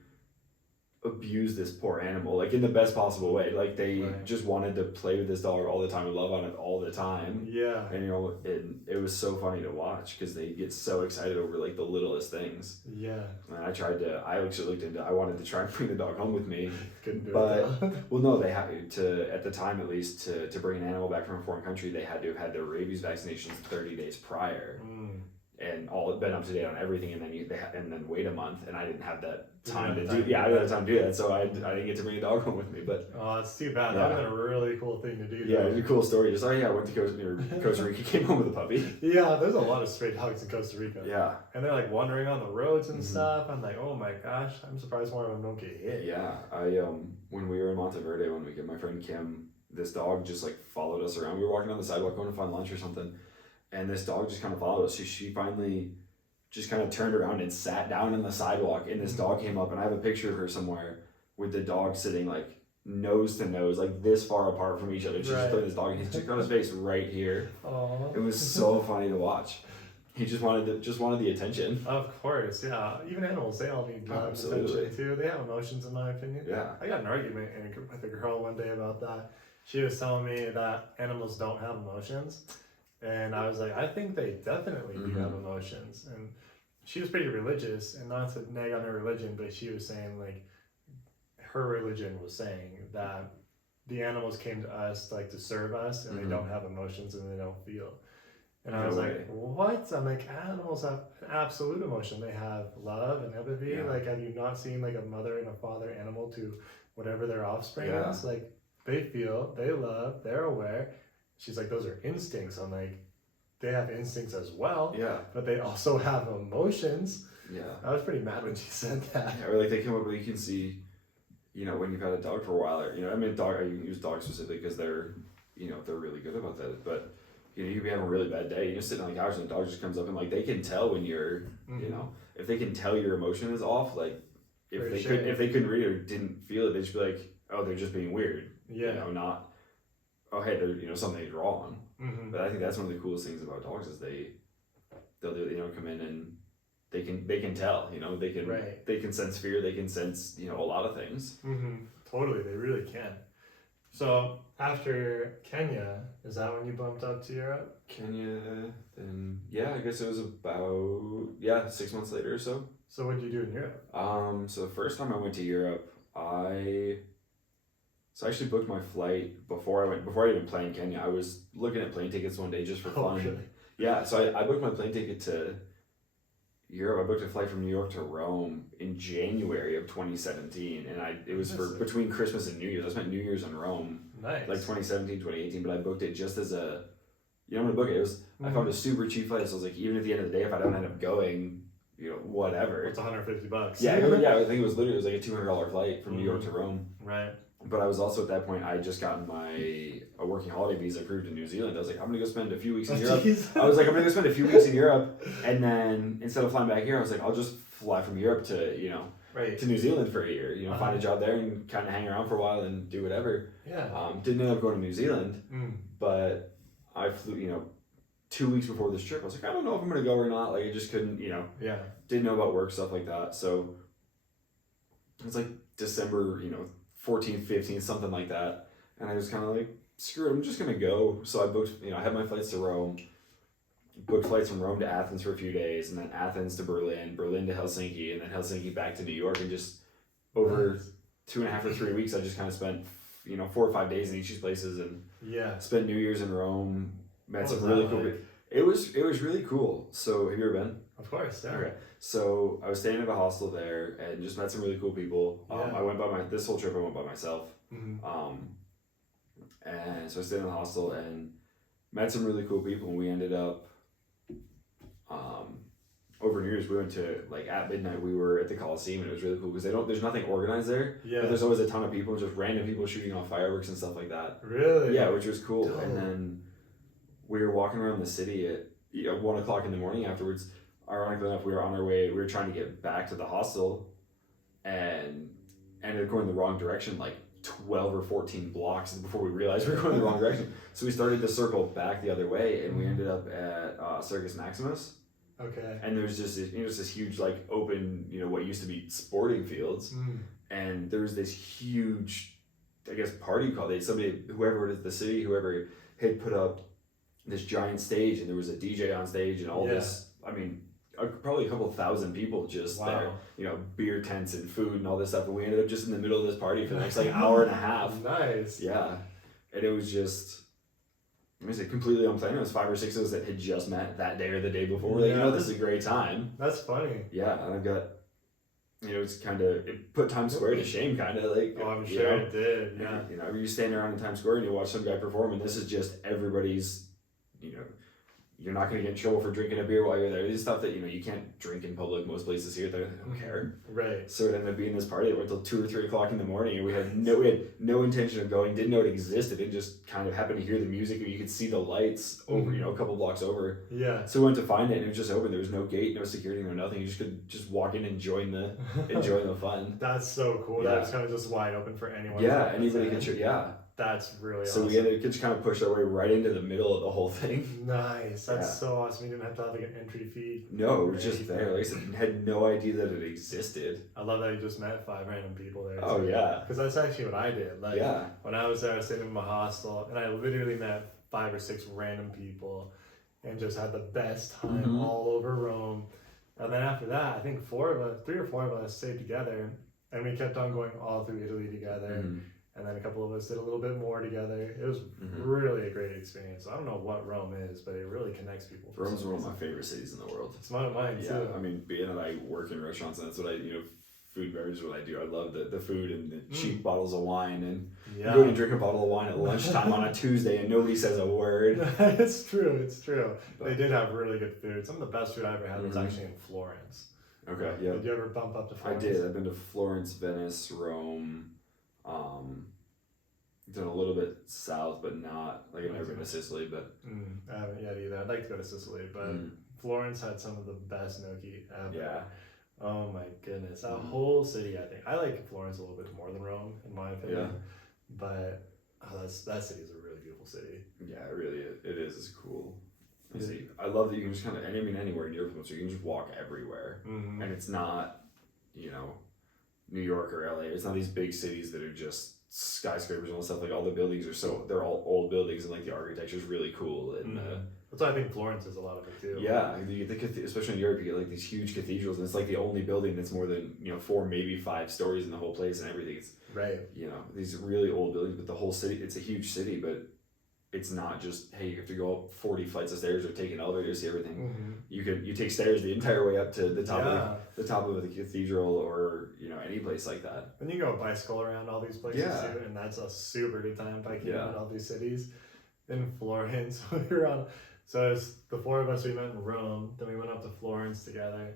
abuse this poor animal, in the best possible way. They just wanted to play with this dog all the time and love on it all the time. Yeah. And and it was so funny to watch, because they get so excited over the littlest things. Yeah. And I actually looked into, I wanted to try and bring the dog home with me. Couldn't do it. Well, no, they had to, at the time at least, to bring an animal back from a foreign country, they had to have had their rabies vaccinations 30 days prior. And all been up to date on everything, and then wait a month, and I didn't have that time to do. Yeah, I didn't have time to do that, so I didn't get to bring a dog home with me. But it's too bad. That would have been a really cool thing to do. Yeah, it was a cool story. Just I went to Costa Rica, came home with a puppy. Yeah, there's a lot of stray dogs in Costa Rica. Yeah, and they're wandering on the roads and stuff. I'm like, oh my gosh, I'm surprised more of them don't get hit. Yeah, when we were in Monteverde one weekend, my friend Kim, this dog just followed us around. We were walking down the sidewalk going to find lunch or something. and this dog just kind of followed us. So she finally just kind of turned around and sat down on the sidewalk, and this dog came up, and I have a picture of her somewhere with the dog sitting like nose to nose, like this far apart from each other. She just put this dog, and he just got his face right here. Aww. It was so funny to watch. He just wanted the attention. Of course, yeah. Even animals, they all need love and attention too. They have emotions, in my opinion. Yeah. I got an argument with a girl one day about that. She was telling me that animals don't have emotions, and I was like, I think they definitely do have emotions. And she was pretty religious, and not to nag on her religion, but she was saying like her religion was saying that the animals came to us like to serve us, and they don't have emotions and they don't feel. And I was like, what? I'm like, animals have an absolute emotion. They have love and empathy. Yeah. Like, have you not seen like a mother and a father animal to whatever their offspring is? Like, they feel, they love, they're aware. She's like, those are instincts. I'm like, they have instincts as well. Yeah. But they also have emotions. Yeah. I was pretty mad when she said that. Yeah, or like they come up, you can see, you know, when you've had a dog for a while, or, you know, I mean, I use dogs specifically because they're, you know, they're really good about that. But you know, you could be having a really bad day, you're just sitting on the couch and the dog just comes up and like they can tell when you're, you know, if they can tell your emotion is off, like if they couldn't read it or didn't feel it, they'd just be like, oh, they're just being weird. Yeah. You know, not, oh hey, they're, you know, something's wrong. But I think that's one of the coolest things about dogs is they'll you know, come in and they can tell, you know, they can sense fear, they can sense, you know, a lot of things. Totally, they really can. So after Kenya, is that when you bumped up to Europe? Kenya, then yeah, I guess it was about 6 months later or so. So what did you do in Europe? So the first time I went to Europe, I actually booked my flight before I even planned Kenya. I was looking at plane tickets one day just for fun. Really? Yeah, so I booked my plane ticket to Europe. I booked a flight from New York to Rome in January of 2017, and it was for between Christmas and New Year's. I spent New Year's in Rome. Nice. Like 2017, 2018, but I booked it just as a, you know, I'm gonna book it. It was I found a super cheap flight, so I was like, even at the end of the day, if I don't end up going, you know, whatever. It's $150. Yeah, I think it was like a $200 flight from New York to Rome. Right. But I was also at that point, I had just gotten a working holiday visa approved in New Zealand. I was like, I'm gonna go spend a few weeks in Europe. I was like, I'm gonna go spend a few weeks in Europe, and then instead of flying back here, I was like, I'll just fly from Europe to, you know, to New Zealand for a year. You know, find a job there and kind of hang around for a while and do whatever. Yeah. Didn't end up going to New Zealand, but I flew, you know, 2 weeks before this trip. I was like, I don't know if I'm gonna go or not. Like, I just couldn't, you know. Yeah. Didn't know about work, stuff like that. So it was like December, you know, 14th, 15th, something like that. And I was kind of like, screw it, I'm just going to go. So I booked, you know, I had my flights to Rome, booked flights from Rome to Athens for a few days, and then Athens to Berlin, Berlin to Helsinki, and then Helsinki back to New York. And just over 2.5 or 3 weeks, I just kind of spent, you know, 4 or 5 days in each of these places and spent New Year's in Rome, met some really cool people. It was really cool. So have you ever been? Of course, yeah. Okay. So I was staying at a hostel there and just met some really cool people. I went this whole trip I went by myself. And so I stayed in the hostel and met some really cool people, and we ended up over New Year's we went to, like, at midnight we were at the Coliseum, and it was really cool because there's nothing organized there. Yeah. But there's always a ton of people, just random people shooting off fireworks and stuff like that. Really? Yeah, which was cool. Dope. And then we were walking around the city at 1 o'clock in the morning afterwards. Ironically enough, we were on our way, we were trying to get back to the hostel and ended up going the wrong direction, like 12 or 14 blocks before we realized we were going the wrong direction. So we started to circle back the other way, and we ended up at Circus Maximus. Okay. And there was just this huge, like, open, you know, what used to be sporting fields. And there was this huge, I guess, party call. Whoever it is, the city, whoever had put up this giant stage, and there was a DJ on stage and all this, I mean, probably a couple thousand people just there, you know, beer tents and food and all this stuff. And we ended up just in the middle of this party for the next, like, hour and a half. Nice. Yeah. And it was just, I mean, completely unplanned. It was 5 or 6 of us that had just met that day or the day before. We're like, you know, this is a great time. That's funny. Yeah. And I've got, you know, it put Times Square to shame, kind of, like. Oh, I'm sure it did. Yeah. You know, you stand around in Times Square and you watch some guy perform, and this is just everybody's, you know, you're not going to get in trouble for drinking a beer while you're there. These stuff that, you know, you can't drink in public most places here. They don't care. Right. So it ended up being this party that went till 2 or 3 o'clock in the morning, and we had no intention of going. Didn't know it existed. It just kind of happened to hear the music, and you could see the lights over, you know, a couple blocks over. Yeah. So we went to find it, and it was just open. There was no gate, no security, no nothing. You just could just walk in and join the fun. That's so cool. Yeah. That was kind of just wide open for anyone. Yeah, anybody could. Yeah. That's really so awesome. we had to just kind of push our way right into the middle of the whole thing. Nice. That's so awesome. You didn't have to have like an entry fee. No, it was just there. Like I said, had no idea that it existed. I love that you just met 5 random people there. Oh, yeah. Because that's actually what I did. Like, when I was there, I was staying in my hostel, and I literally met 5 or 6 random people and just had the best time all over Rome. And then after that, I think 3 or 4 of us stayed together, and we kept on going all through Italy together. And then a couple of us did a little bit more together. It was really a great experience. I don't know what Rome is, but it really connects people. Rome's one of my favorite cities in the world. It's one of mine too. I mean, being that I work in restaurants, and that's what I, you know, food and beverage is what I do. I love the food and the cheap bottles of wine, and you go and drink a bottle of wine at lunchtime on a Tuesday, and nobody says a word. It's true. But they did have really good food. Some of the best food I ever had was actually in Florence. Okay, yeah. Did you ever bump up to Florence? I did. I've been to Florence, Venice, Rome. Done a little bit south, but not like I've never been to Sicily. But I haven't yet either. I'd like to go to Sicily, but Florence had some of the best gnocchi ever. Yeah. Oh my goodness, that whole city. I think I like Florence a little bit more than Rome, in my opinion. Yeah. But that city is a really beautiful city. Yeah, it really is. It is. It's cool. I love that you can just kind of, and I mean anywhere in Europe, so you can just walk everywhere, and it's not, you know, New York or LA. It's not these big cities that are just skyscrapers and all stuff. Like all the buildings are they're all old buildings, and like the architecture is really cool. And that's why I think Florence is a lot of it too. Yeah, especially in Europe, you get like these huge cathedrals, and it's like the only building that's more than 4, maybe 5 stories in the whole place, and everything. It's you know, these really old buildings, but the whole city. It's a huge city, but it's not just, hey, you have to go up 40 flights of stairs or take an elevator to see everything. You take stairs the entire way up to the top of the cathedral, or any place like that. And you go bicycle around all these places too, and that's a super good time biking around all these cities. In Florence, we were on. So it's the 4 of us. We met in Rome, then we went up to Florence together,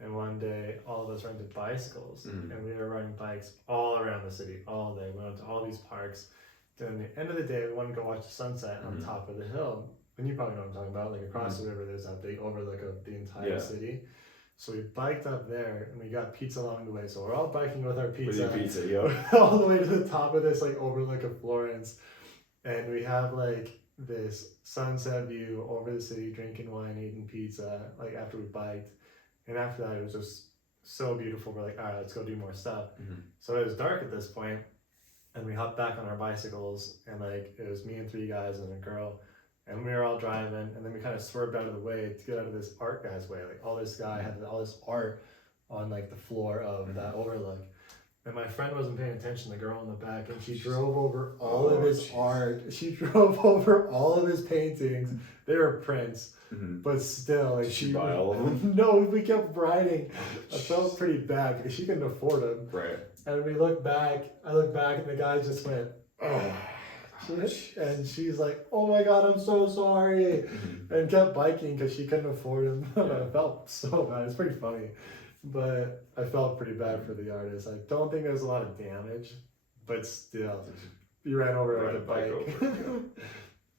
and one day all of us rented bicycles, and we were riding bikes all around the city all day. We went to all these parks. Then at the end of the day, we wanted to go watch the sunset on top of the hill. And you probably know what I'm talking about. Like across the river, there's that big overlook of the entire city. So we biked up there, and we got pizza along the way. So we're all biking with our pizza, all the way to the top of this like overlook of Florence. And we have like this sunset view over the city, drinking wine, eating pizza, like after we biked. And after that, it was just so beautiful. We're like, all right, let's go do more stuff. So it was dark at this point. And we hopped back on our bicycles, and like it was me and 3 guys and a girl, and we were all driving, and then we kind of swerved out of the way to get out of this art guy's way. Like all this guy had all this art on like the floor of that overlook, and my friend wasn't paying attention, the girl in the back, and she drove over all of his art. She drove over all of his paintings. They were prints, but still, like Did she buy all of them? No, we kept riding. I felt pretty bad because she couldn't afford them. Right. And we look back, I look back, and the guy just went, oh. And she's like, oh my God, I'm so sorry. And kept biking because she couldn't afford him. I felt so bad. It's pretty funny. But I felt pretty bad for the artist. I don't think there was a lot of damage, but still, you ran over like a bike.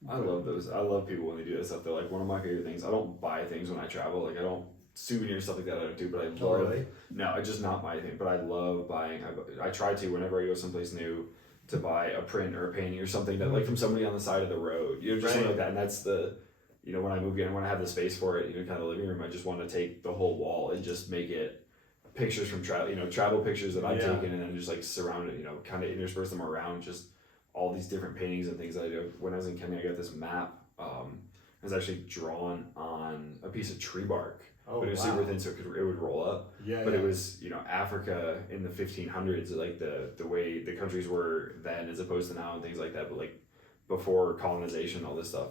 I love those. I love people when they do that stuff. They're like one of my favorite things. I don't buy things when I travel. Like I don't souvenir stuff like that. I don't do, but I love. Oh, really? No, it's just not my thing. But I love buying. I try to whenever I go someplace new to buy a print or a painting or something that like from somebody on the side of the road. Just something like that. And that's the, when I move in, when I have the space for it, kind of the living room, I just want to take the whole wall and just make it pictures from travel. Travel pictures that I've taken, and then just like surround it. Kind of intersperse them around just all these different paintings and things that I do. When I was in Kenya, I got this map. It was actually drawn on a piece of tree bark. But it was super thin, so it would roll up. But it was, Africa in the 1500s, like the way the countries were then as opposed to now and things like that. But like before colonization, all this stuff.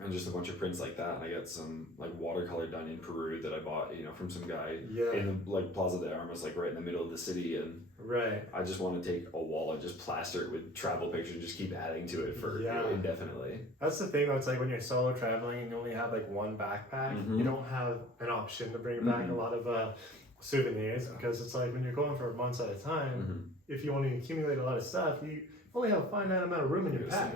And just a bunch of prints like that. And I got some like watercolor done in Peru that I bought, from some guy in the like Plaza de Armas, like right in the middle of the city. And I just want to take a wall wall and just plaster it with travel pictures and just keep adding to it for indefinitely. That's the thing though, it's like when you're solo traveling and you only have like one backpack, you don't have an option to bring back a lot of souvenirs, because it's like when you're going for months at a time, if you want to accumulate a lot of stuff, you only have a finite amount of room in your pack.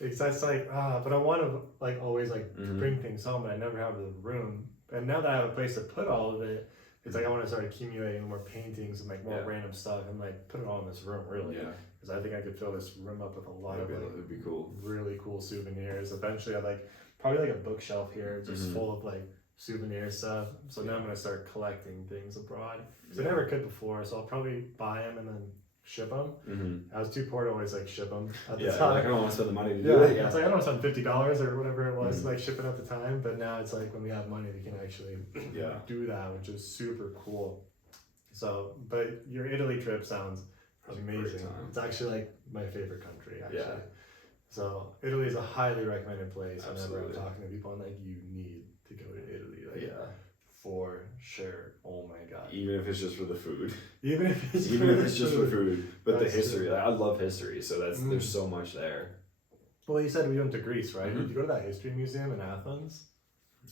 That's like, but I want to like always like bring things home, but I never have the room. And now that I have a place to put all of it, it's like I want to start accumulating more paintings and like more random stuff and like put it all in this room, really. Because I think I could fill this room up with a lot of like, that'd be cool. Really cool souvenirs. Eventually, I'd like probably like a bookshelf here, just full of like souvenir stuff. So now I'm gonna start collecting things abroad. Because I never could before, so I'll probably buy them and then ship them. I was too poor to always like ship them at the time. Like I don't want to spend the money to do it. It's like I don't want to spend $50 or whatever it was like shipping at the time. But now it's like when we have money, we can actually do that, which is super cool. So, but your Italy trip sounds amazing. It's actually like my favorite country, actually. So Italy is a highly recommended place. Whenever I'm talking to people, I'm like, you need to go to Italy. Like, for sure. Oh my god. Even if it's just for the food. Even if it's just for food. But the history. Like, I love history, so there's so much there. Well, you said we went to Greece, right? Did you go to that history museum in Athens?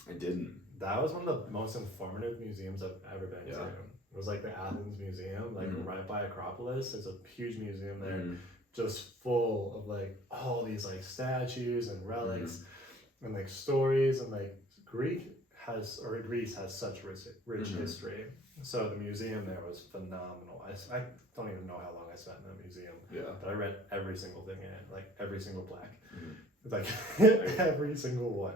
I didn't. That was one of the most informative museums I've ever been to. It was like the Athens Museum, like right by Acropolis. There's a huge museum there, just full of like all these like statues and relics and like stories, and like Greece has such rich history. So the museum there was phenomenal. I don't even know how long I spent in that museum. But I read every single thing in it, like every single plaque. Like every single one.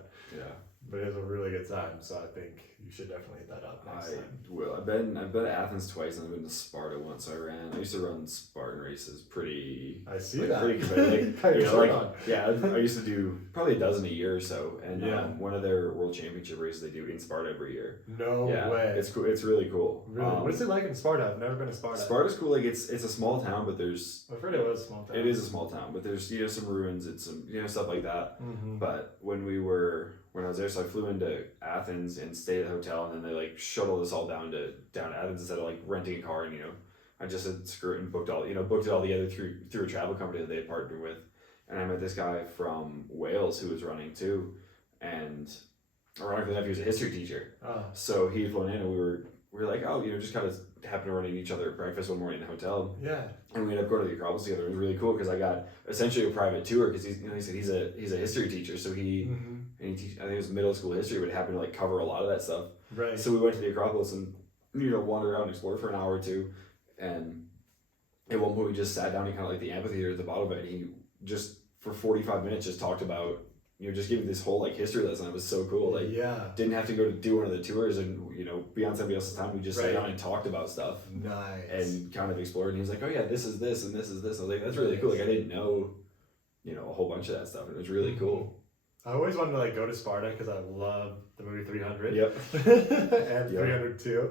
But it was a really good time, so I think you should definitely hit that up next time. Will. I've been to Athens twice, and I've been to Sparta once. I used to run Spartan races pretty. I see that. Pretty competitive. I used to do probably a dozen a year or so, and one of their world championship races they do in Sparta every year. No way. It's cool. It's really cool. Really? What is it like in Sparta? I've never been to Sparta. Sparta's cool. Like it's a small town, but there's. I've heard it was a small town. It is a small town, but there's some ruins and some stuff like that. But when I was there, so I flew into Athens and stayed at the hotel, and then they like shuttled us all down to Athens instead of like renting a car. And I just said screw it and booked it all together through a travel company that they had partnered with. And I met this guy from Wales who was running too, and ironically enough, he was a history teacher. So he had flown in, and we were like, just kind of happened to run into each other at breakfast one morning in the hotel. And we ended up going to the Acropolis together. It was really cool because I got essentially a private tour because he said he's a history teacher, so he I think it was middle school history, but it happened to like cover a lot of that stuff. Right. So we went to the Acropolis and wandered around and explored for an hour or two, and at one point we just sat down in kind of like the amphitheater at the bottom of it. And he just for 45 minutes just talked about just giving this whole like history lesson. It was so cool. Like didn't have to go to do one of the tours and be on somebody else's time. We just sat down and talked about stuff. Nice. And kind of explored. And he was like, oh yeah, this is this and this is this. I was like, that's really cool. Like I didn't know a whole bunch of that stuff, and it was really cool. I always wanted to like go to Sparta because I love the movie 300. And 300 too.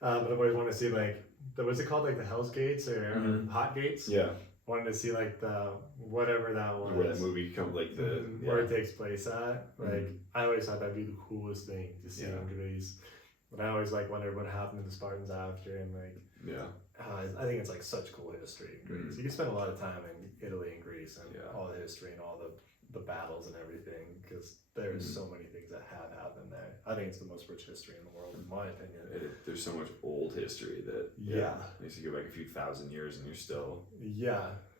But I've always wanted to see like what's it called, like the Hell's Gates or Hot Gates. Wanted to see like the whatever that was. Where that movie comes like the where it takes place at. Like I always thought that'd be the coolest thing to see in Greece. But I always like wondered what happened to the Spartans after, and like I think it's like such cool history in Greece. You can spend a lot of time in Italy and Greece and all the history and all the battles and everything, because there's so many things that have happened there. I think it's the most rich history in the world, in my opinion. There's so much old history that makes you go back a few thousand years and you're still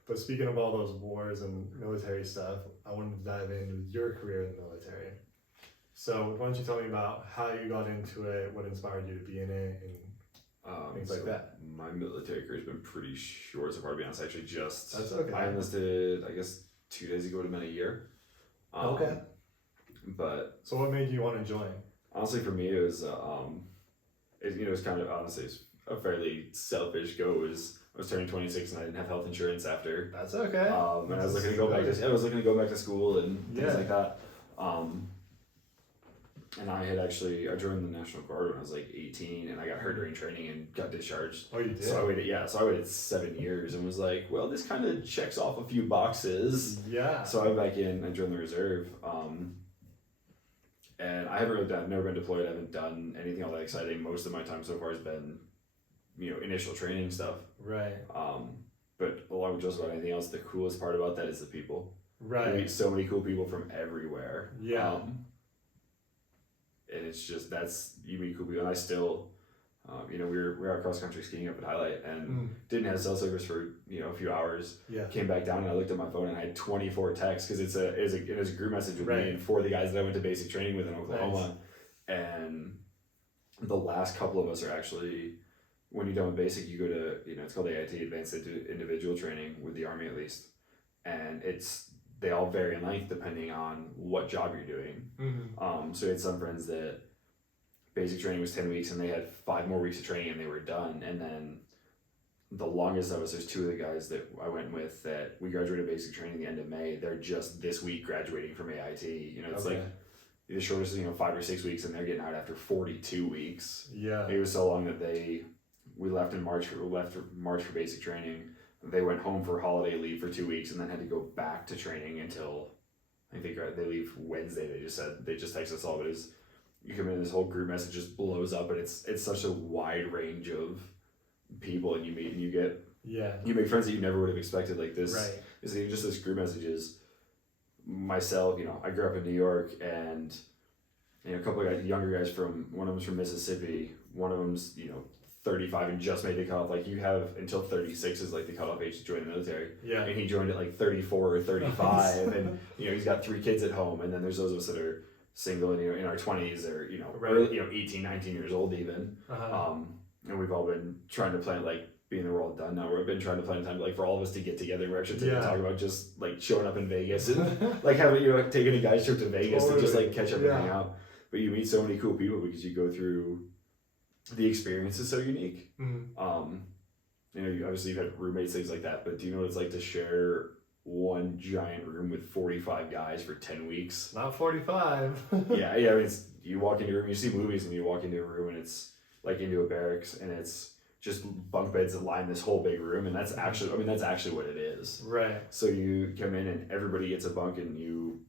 But speaking of all those wars and military stuff, I wanted to dive into your career in the military. So why don't you tell me about how you got into it, what inspired you to be in it, and things like that. My military career has been pretty short so far, to be honest. Actually, That's okay. I enlisted, I guess, 2 days ago. It would have been a year. But so what made you want to join? Honestly, for me, it was it was kind of honestly it's a fairly selfish go. I was turning 26 and I didn't have health insurance after. That's okay. And I was looking to go back to school and things like that. And I joined the National Guard when I was like 18, and I got hurt during training and got discharged. Oh, you did? So I waited 7 years and was like, well, this kind of checks off a few boxes. Yeah. So I went back in and joined the reserve. And I I've never been deployed. I haven't done anything all that exciting. Most of my time so far has been, initial training stuff. Right. but along with just about anything else, the coolest part about that is the people. Right. You meet so many cool people from everywhere. Yeah. And it's just, you meet cool people. And I still, we were out cross country skiing up at Highlight and didn't have cell service for, a few hours. Yeah. Came back down and I looked at my phone and I had 24 texts because it was a group message with me and 4 of the guys that I went to basic training with in Oklahoma. Nice. And the last couple of us are actually, when you're done with basic, you go to, it's called AIT, Advanced Individual Training with the Army at least. And they all vary in length depending on what job you're doing. So we had some friends that basic training was 10 weeks and they had 5 more weeks of training and they were done. And then the longest of us, there's 2 of the guys that I went with that we graduated basic training the end of May. They're just this week graduating from AIT. It's like the shortest is 5 or 6 weeks and they're getting out after 42 weeks. Yeah. It was so long that we left in March for basic training. They went home for holiday leave for 2 weeks and then had to go back to training until I think they leave Wednesday. They just texted us all, but you come in, this whole group message just blows up, and it's such a wide range of people, and you meet and you make friends that you never would have expected. Like this, is just this group messages. Myself, I grew up in New York, and a couple of younger guys one of them's from Mississippi, one of them's 35 and just made the cutoff. Like you have until 36 is like the cutoff age to join the military. Yeah. And he joined at like 34 or 35, and he's got 3 kids at home, and then there's those of us that are single and in our 20s or early, 18, 19 years old even. And we've all been trying to plan, like being the world done now, we've been trying to plan a time like for all of us to get together. We're actually talk about just like showing up in Vegas and like having taking a guy's trip to Vegas to just like catch up and hang out. But you meet so many cool people because you go through, the experience is so unique. Obviously you've had roommates, things like that, but do you know what it's like to share one giant room with 45 guys for 10 weeks? Not 45. yeah. I mean, you walk into a room, you see movies and you walk into a room and it's like into a barracks and it's just bunk beds that line this whole big room, and that's actually what it is. Right. So you come in and everybody gets a bunk and you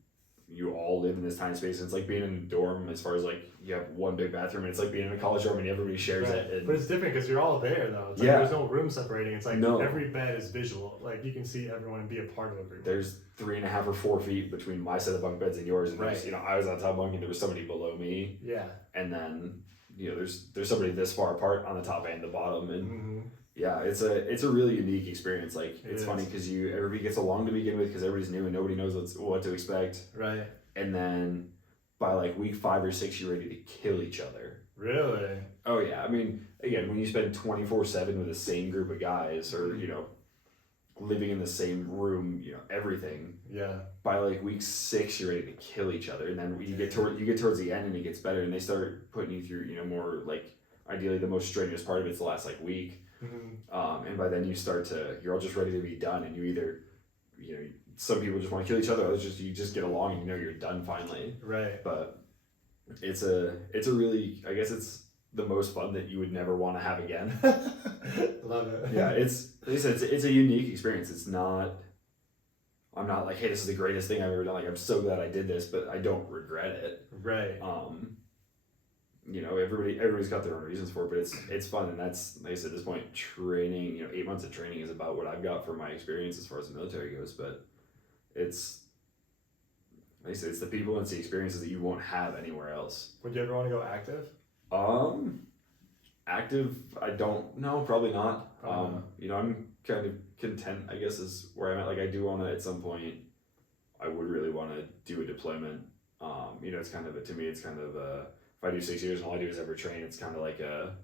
all live in this tiny space, and it's like being in a dorm as far as like you have one big bathroom, and it's like being in a college dorm and everybody shares it. And, but it's different because you're all there though. It's like there's no room separating. It's like every bed is visual. Like you can see everyone and be a part of a group. There's 3.5 or 4 feet between my set of bunk beds and yours, and there's, I was on top bunk and there was somebody below me. Yeah. And then there's somebody this far apart on the top and the bottom, and yeah, it's a really unique experience. Like it's funny because everybody gets along to begin with because everybody's new and nobody knows what to expect. Right. And then by like week 5 or 6, you're ready to kill each other. Really? Oh yeah. I mean, again, when you spend 24/7 with the same group of guys, or living in the same room, everything. Yeah. By like week 6, you're ready to kill each other, and then you get towards the end, and it gets better, and they start putting you through, more like ideally the most strenuous part of it's the last like week. And by then you're all just ready to be done, and you either, some people just want to kill each other, others you just get along and you're done finally. Right. But it's a really, I guess it's the most fun that you would never want to have again. Love it. Yeah, it's a unique experience. I'm not like, hey, this is the greatest thing I've ever done. Like, I'm so glad I did this, but I don't regret it. Right. Everybody's got their own reasons for it, but it's fun, and that's, like I said, at this point, training, 8 months of training is about what I've got from my experience as far as the military goes, but it's, like I said, it's the people and it's the experiences that you won't have anywhere else. Would you ever want to go active? Active, I don't know, probably not. I'm kind of content, I guess, is where I'm at. Like, I do want to, at some point, I would really want to do a deployment. It's kind of to me, it's kind of if I do 6 years and all I do is ever train, it's kind of like a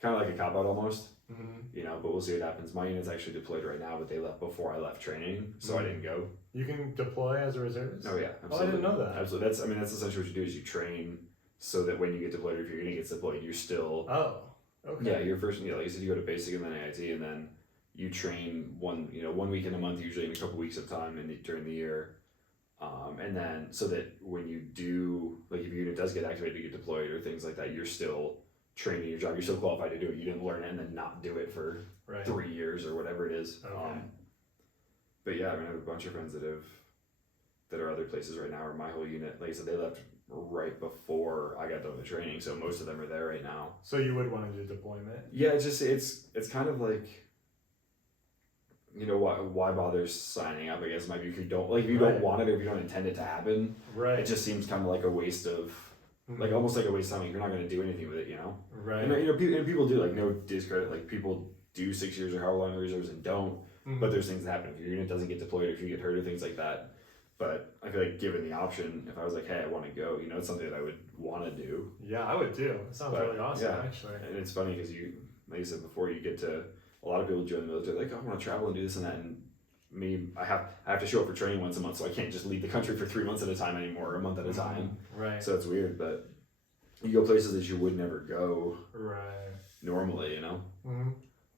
cop-out almost. But we'll see what happens. My unit's actually deployed right now, but they left before I left training, so I didn't go. You can deploy as a reservist? Oh yeah, absolutely. Oh, I didn't know that. Absolutely. That's essentially what you do is you train so that when you get deployed, or if your unit gets deployed, you're still... Oh, okay. Yeah, you're first, like you said, you go to basic and then AIT, and then you train 1 week in a month, usually in a couple weeks of time during the year. And then so that when you do, like if your unit does get activated to get deployed or things like that, you're still training your job. You're still qualified to do it. You didn't learn it and then not do it for 3 years or whatever it is. Okay. But yeah, I mean, I have a bunch of friends that are other places right now, or my whole unit, like I said, they left right before I got done with the training, so most of them are there right now. So you would want to do deployment? Yeah, it's kind of like, you know, why bother signing up? I guess maybe if you don't like, if you don't want it or if you don't intend it to happen, it just seems kind of like a waste of, like almost like a waste of time. Like, you're not going to do anything with it, you know. And you know, people do, like, no discredit, like people do 6 years or however long the reserves and don't, but there's things that happen if your unit doesn't get deployed, or if you get hurt or things like that. But I feel like given the option, if I was like, hey, I want to go, you know, it's something that I would want to do. Yeah, I would too. It sounds really awesome, actually. And it's funny because you, like you said before, you get to, a lot of people join the military, like, oh, I want to travel and do this and that. And me, I have to show up for training once a month, so I can't just leave the country for 3 months at a time anymore, or a month at a time. Right. So it's weird, but you go places that you would never go normally, you know?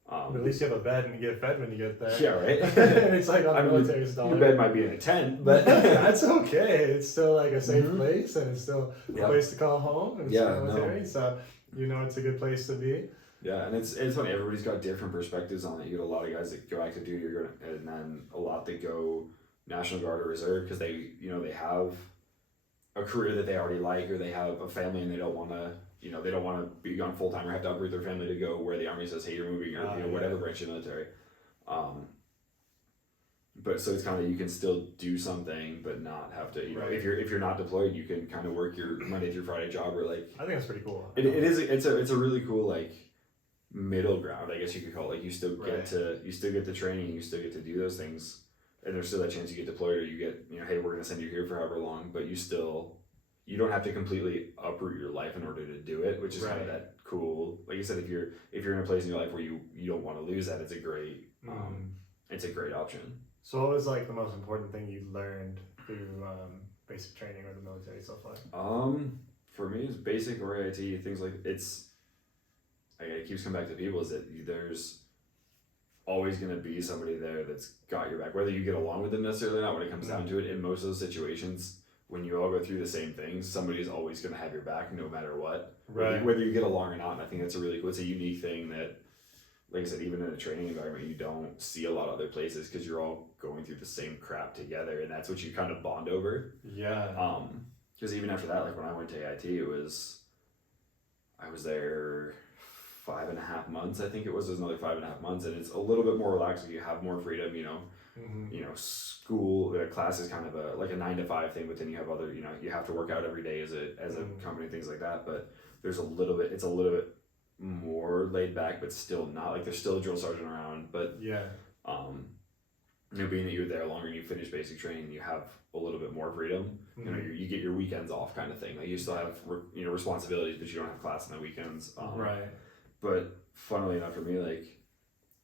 But at least you have a bed and you get fed when you get there. Yeah, right? And it's like on the military style. Your bed might be in a tent, but that's okay. It's still like a safe place, and it's still a place to call home. And it's military, so you know it's a good place to be. Yeah, and it's funny. Everybody's got different perspectives on it. You get a lot of guys that go active duty, and then a lot that go National Guard or Reserve because they have a career that they already like, or they have a family and they don't want to. You know, they don't want to be gone full time or have to uproot their family to go where the Army says, hey, you're moving, or whatever branch of the military. But so it's kind of, you can still do something but not have to, you know, if you're not deployed, you can kind of work your Monday through Friday job, or like, I think that's pretty cool. It's a really cool, like, middle ground, I guess you could call it. Like, you still get the training, you still get to do those things, and there's still that chance you get deployed, or you get, you know, hey, we're gonna send you here for however long, but you don't have to completely uproot your life in order to do it, which is kind of that cool. Like you said, if you're in a place in your life where you don't want to lose that, it's a great option. So what was like the most important thing you learned through basic training or the military so far? For me, it's basic or AIT, things like it keeps coming back to people, is that there's always going to be somebody there that's got your back, whether you get along with them necessarily or not. When it comes down to it, in most of those situations, when you all go through the same things, somebody's always going to have your back no matter what, whether you get along or not. And I think that's it's a unique thing that, like I said, even in a training environment, you don't see a lot of other places, because you're all going through the same crap together, and that's what you kind of bond over. Yeah. Because even after that, like when I went to AIT, I was there 5.5 months, I think it was another 5.5 months, and it's a little bit more relaxed. You have more freedom, you know. You know, school class is kind of like a 9 to 5 thing, but then you have other, you know, you have to work out every day as a company, things like that. But it's a little bit more laid back, but still not, like, there's still a drill sergeant around, but you know, being that you're there longer and you finish basic training, you have a little bit more freedom. You know, you get your weekends off, kind of thing. Like, you still have responsibilities, but you don't have class on the weekends. But funnily enough, for me, like,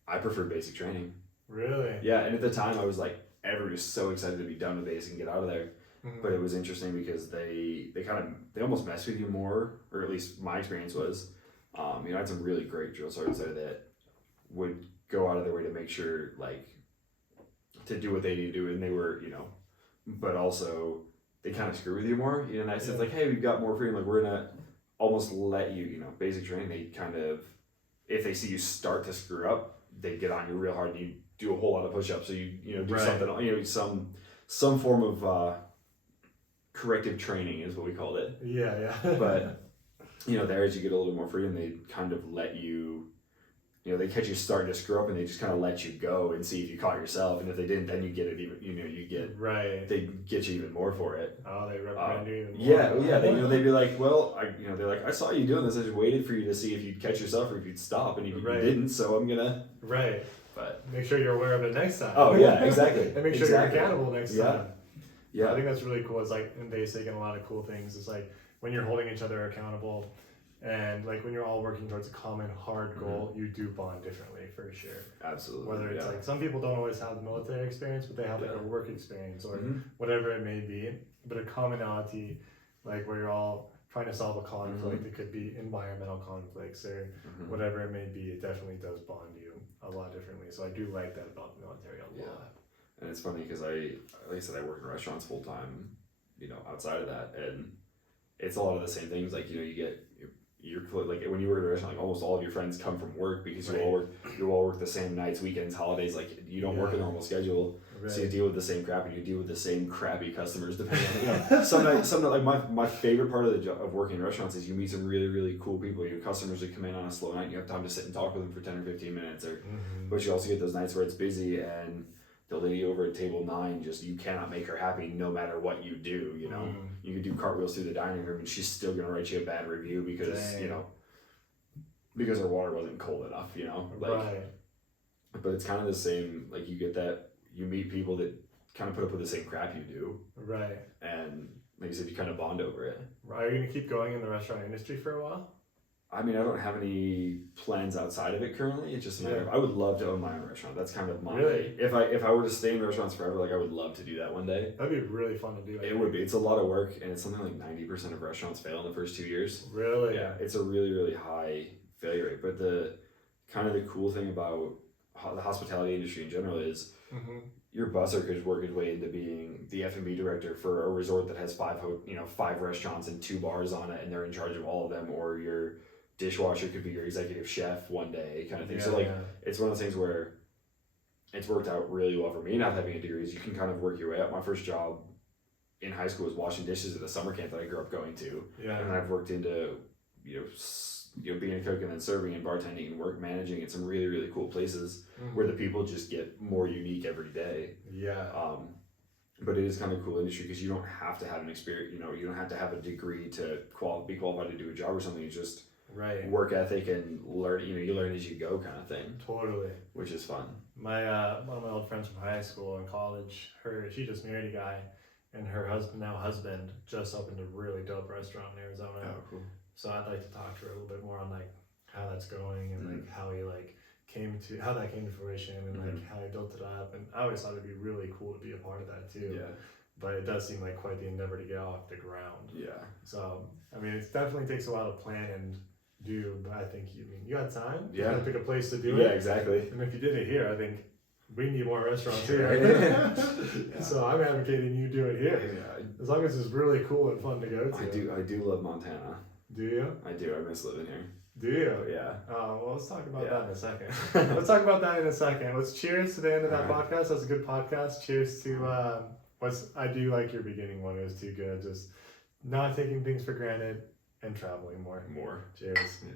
I prefer basic training. Really? Yeah, and at the time I was like, everybody was so excited to be done with basic and get out of there. But it was interesting because they almost mess with you more, or at least my experience was. You know, I had some really great drill sergeants there that would go out of their way to make sure, like, to do what they need to do, and they were, you know, but also they kind of screw with you more, you know, in that sense, like, hey, we've got more freedom, like, we're gonna almost let you, you know, basic training, they kind of, if they see you start to screw up, they get on you real hard, and you do a whole lot of push-ups, so you know, do something, you know, some form of corrective training is what we called it. Yeah. But, you know, there, as you get a little more freedom, they kind of let you, you know, they catch you starting to screw up, and they just kind of let you go and see if you caught yourself, and if they didn't, then you get it even, you know, they get you even more for it. Oh, they reprimand you even more. Yeah, they, you know, they'd be like, well, they're like, I saw you doing this, I just waited for you to see if you'd catch yourself or if you'd stop, and you didn't, so I'm gonna. Right. But make sure you're aware of it next time. Oh yeah, exactly. And make sure you're accountable next time. Yeah. I think that's really cool. It's like in basic, and a lot of cool things. It's like when you're holding each other accountable, and like when you're all working towards a common hard goal, you do bond differently for sure. Absolutely. Whether it's like, some people don't always have the military experience, but they have like a work experience or whatever it may be. But a commonality, like where you're all trying to solve a conflict, it could be environmental conflicts or whatever it may be, it definitely does bond you a lot differently. So I do like that about the military a lot. And it's funny because like I said, I work in restaurants full time, you know, outside of that, and it's a lot of the same things. Like, you know, you get you're like, when you work at a restaurant, like, almost all of your friends come from work because you all work the same nights, weekends, holidays. Like, you don't work a normal schedule. Right. So you deal with the same crap, and you deal with the same crappy customers. Depending on sometimes like my favorite part of the job of working in restaurants is you meet some really really cool people. Your customers that come in on a slow night, and you have time to sit and talk with them for 10 or 15 minutes. But you also get those nights where it's busy and the lady over at table 9 just you cannot make her happy no matter what you do. You know, you could do cartwheels through the dining room, and she's still gonna write you a bad review because because her water wasn't cold enough. Right. But it's kind of the same. Like you get that you meet people that kind of put up with the same crap you do. Right. And like I said, you kind of bond over it. Are you gonna keep going in the restaurant industry for a while? I mean, I don't have any plans outside of it currently. It's just a matter of I would love to own my own restaurant. That's kind of my if I were to stay in restaurants forever, like I would love to do that one day. That'd be really fun to do. It would be. It's a lot of work, and it's something like 90% of restaurants fail in the first 2 years. Really? Yeah, it's a really really high failure rate. But the kind of the cool thing about the hospitality industry in general is your busser could work his way into being the F&B director for a resort that has 5 restaurants and 2 bars on it, and they're in charge of all of them, or your dishwasher could be your executive chef one day kind of thing. It's one of those things where it's worked out really well for me not having a degree. Is you can kind of work your way up. My first job in high school was washing dishes at a summer camp that I grew up going to, and I've worked into being a cook and then serving and bartending and managing at some really really cool places where the people just get more unique every day. But it is kind of a cool industry because you don't have to have an experience. You don't have to have a degree to be qualified to do a job or something. It's just work ethic and learn. You learn as you go, kind of thing. Totally. Which is fun. My one of my old friends from high school and college, she just married a guy, and her husband just opened a really dope restaurant in Arizona. Oh, cool. So I'd like to talk to her a little bit more on like how that's going and like how he how that came to fruition and like how he built it up. And I always thought it'd be really cool to be a part of that too. Yeah. But it does seem like quite the endeavor to get off the ground. Yeah. So I mean, it definitely takes a while to plan and do, but I think you got time. Yeah. You gotta pick a place to do it. Yeah, exactly. And if you did it here, I think we need more restaurants here. Yeah. So I'm advocating you do it here. Yeah. As long as it's really cool and fun to go to. I do love Montana. Do you? I do. I miss living here. Do you? Yeah. Well, let's talk about that in a second. Let's talk about that in a second. Let's cheers to the end of that podcast. That's a good podcast. Cheers to I do like your beginning one. It was too good. Just not taking things for granted and traveling more. Cheers. Yeah.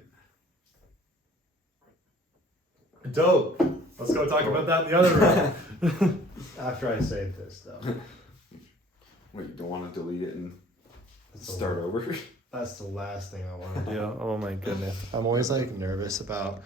Dope. Let's go talk about that in the other room. After I save this, though. Wait, you don't want to delete it and start over? That's the last thing I want to do. Oh my goodness. I'm always like nervous about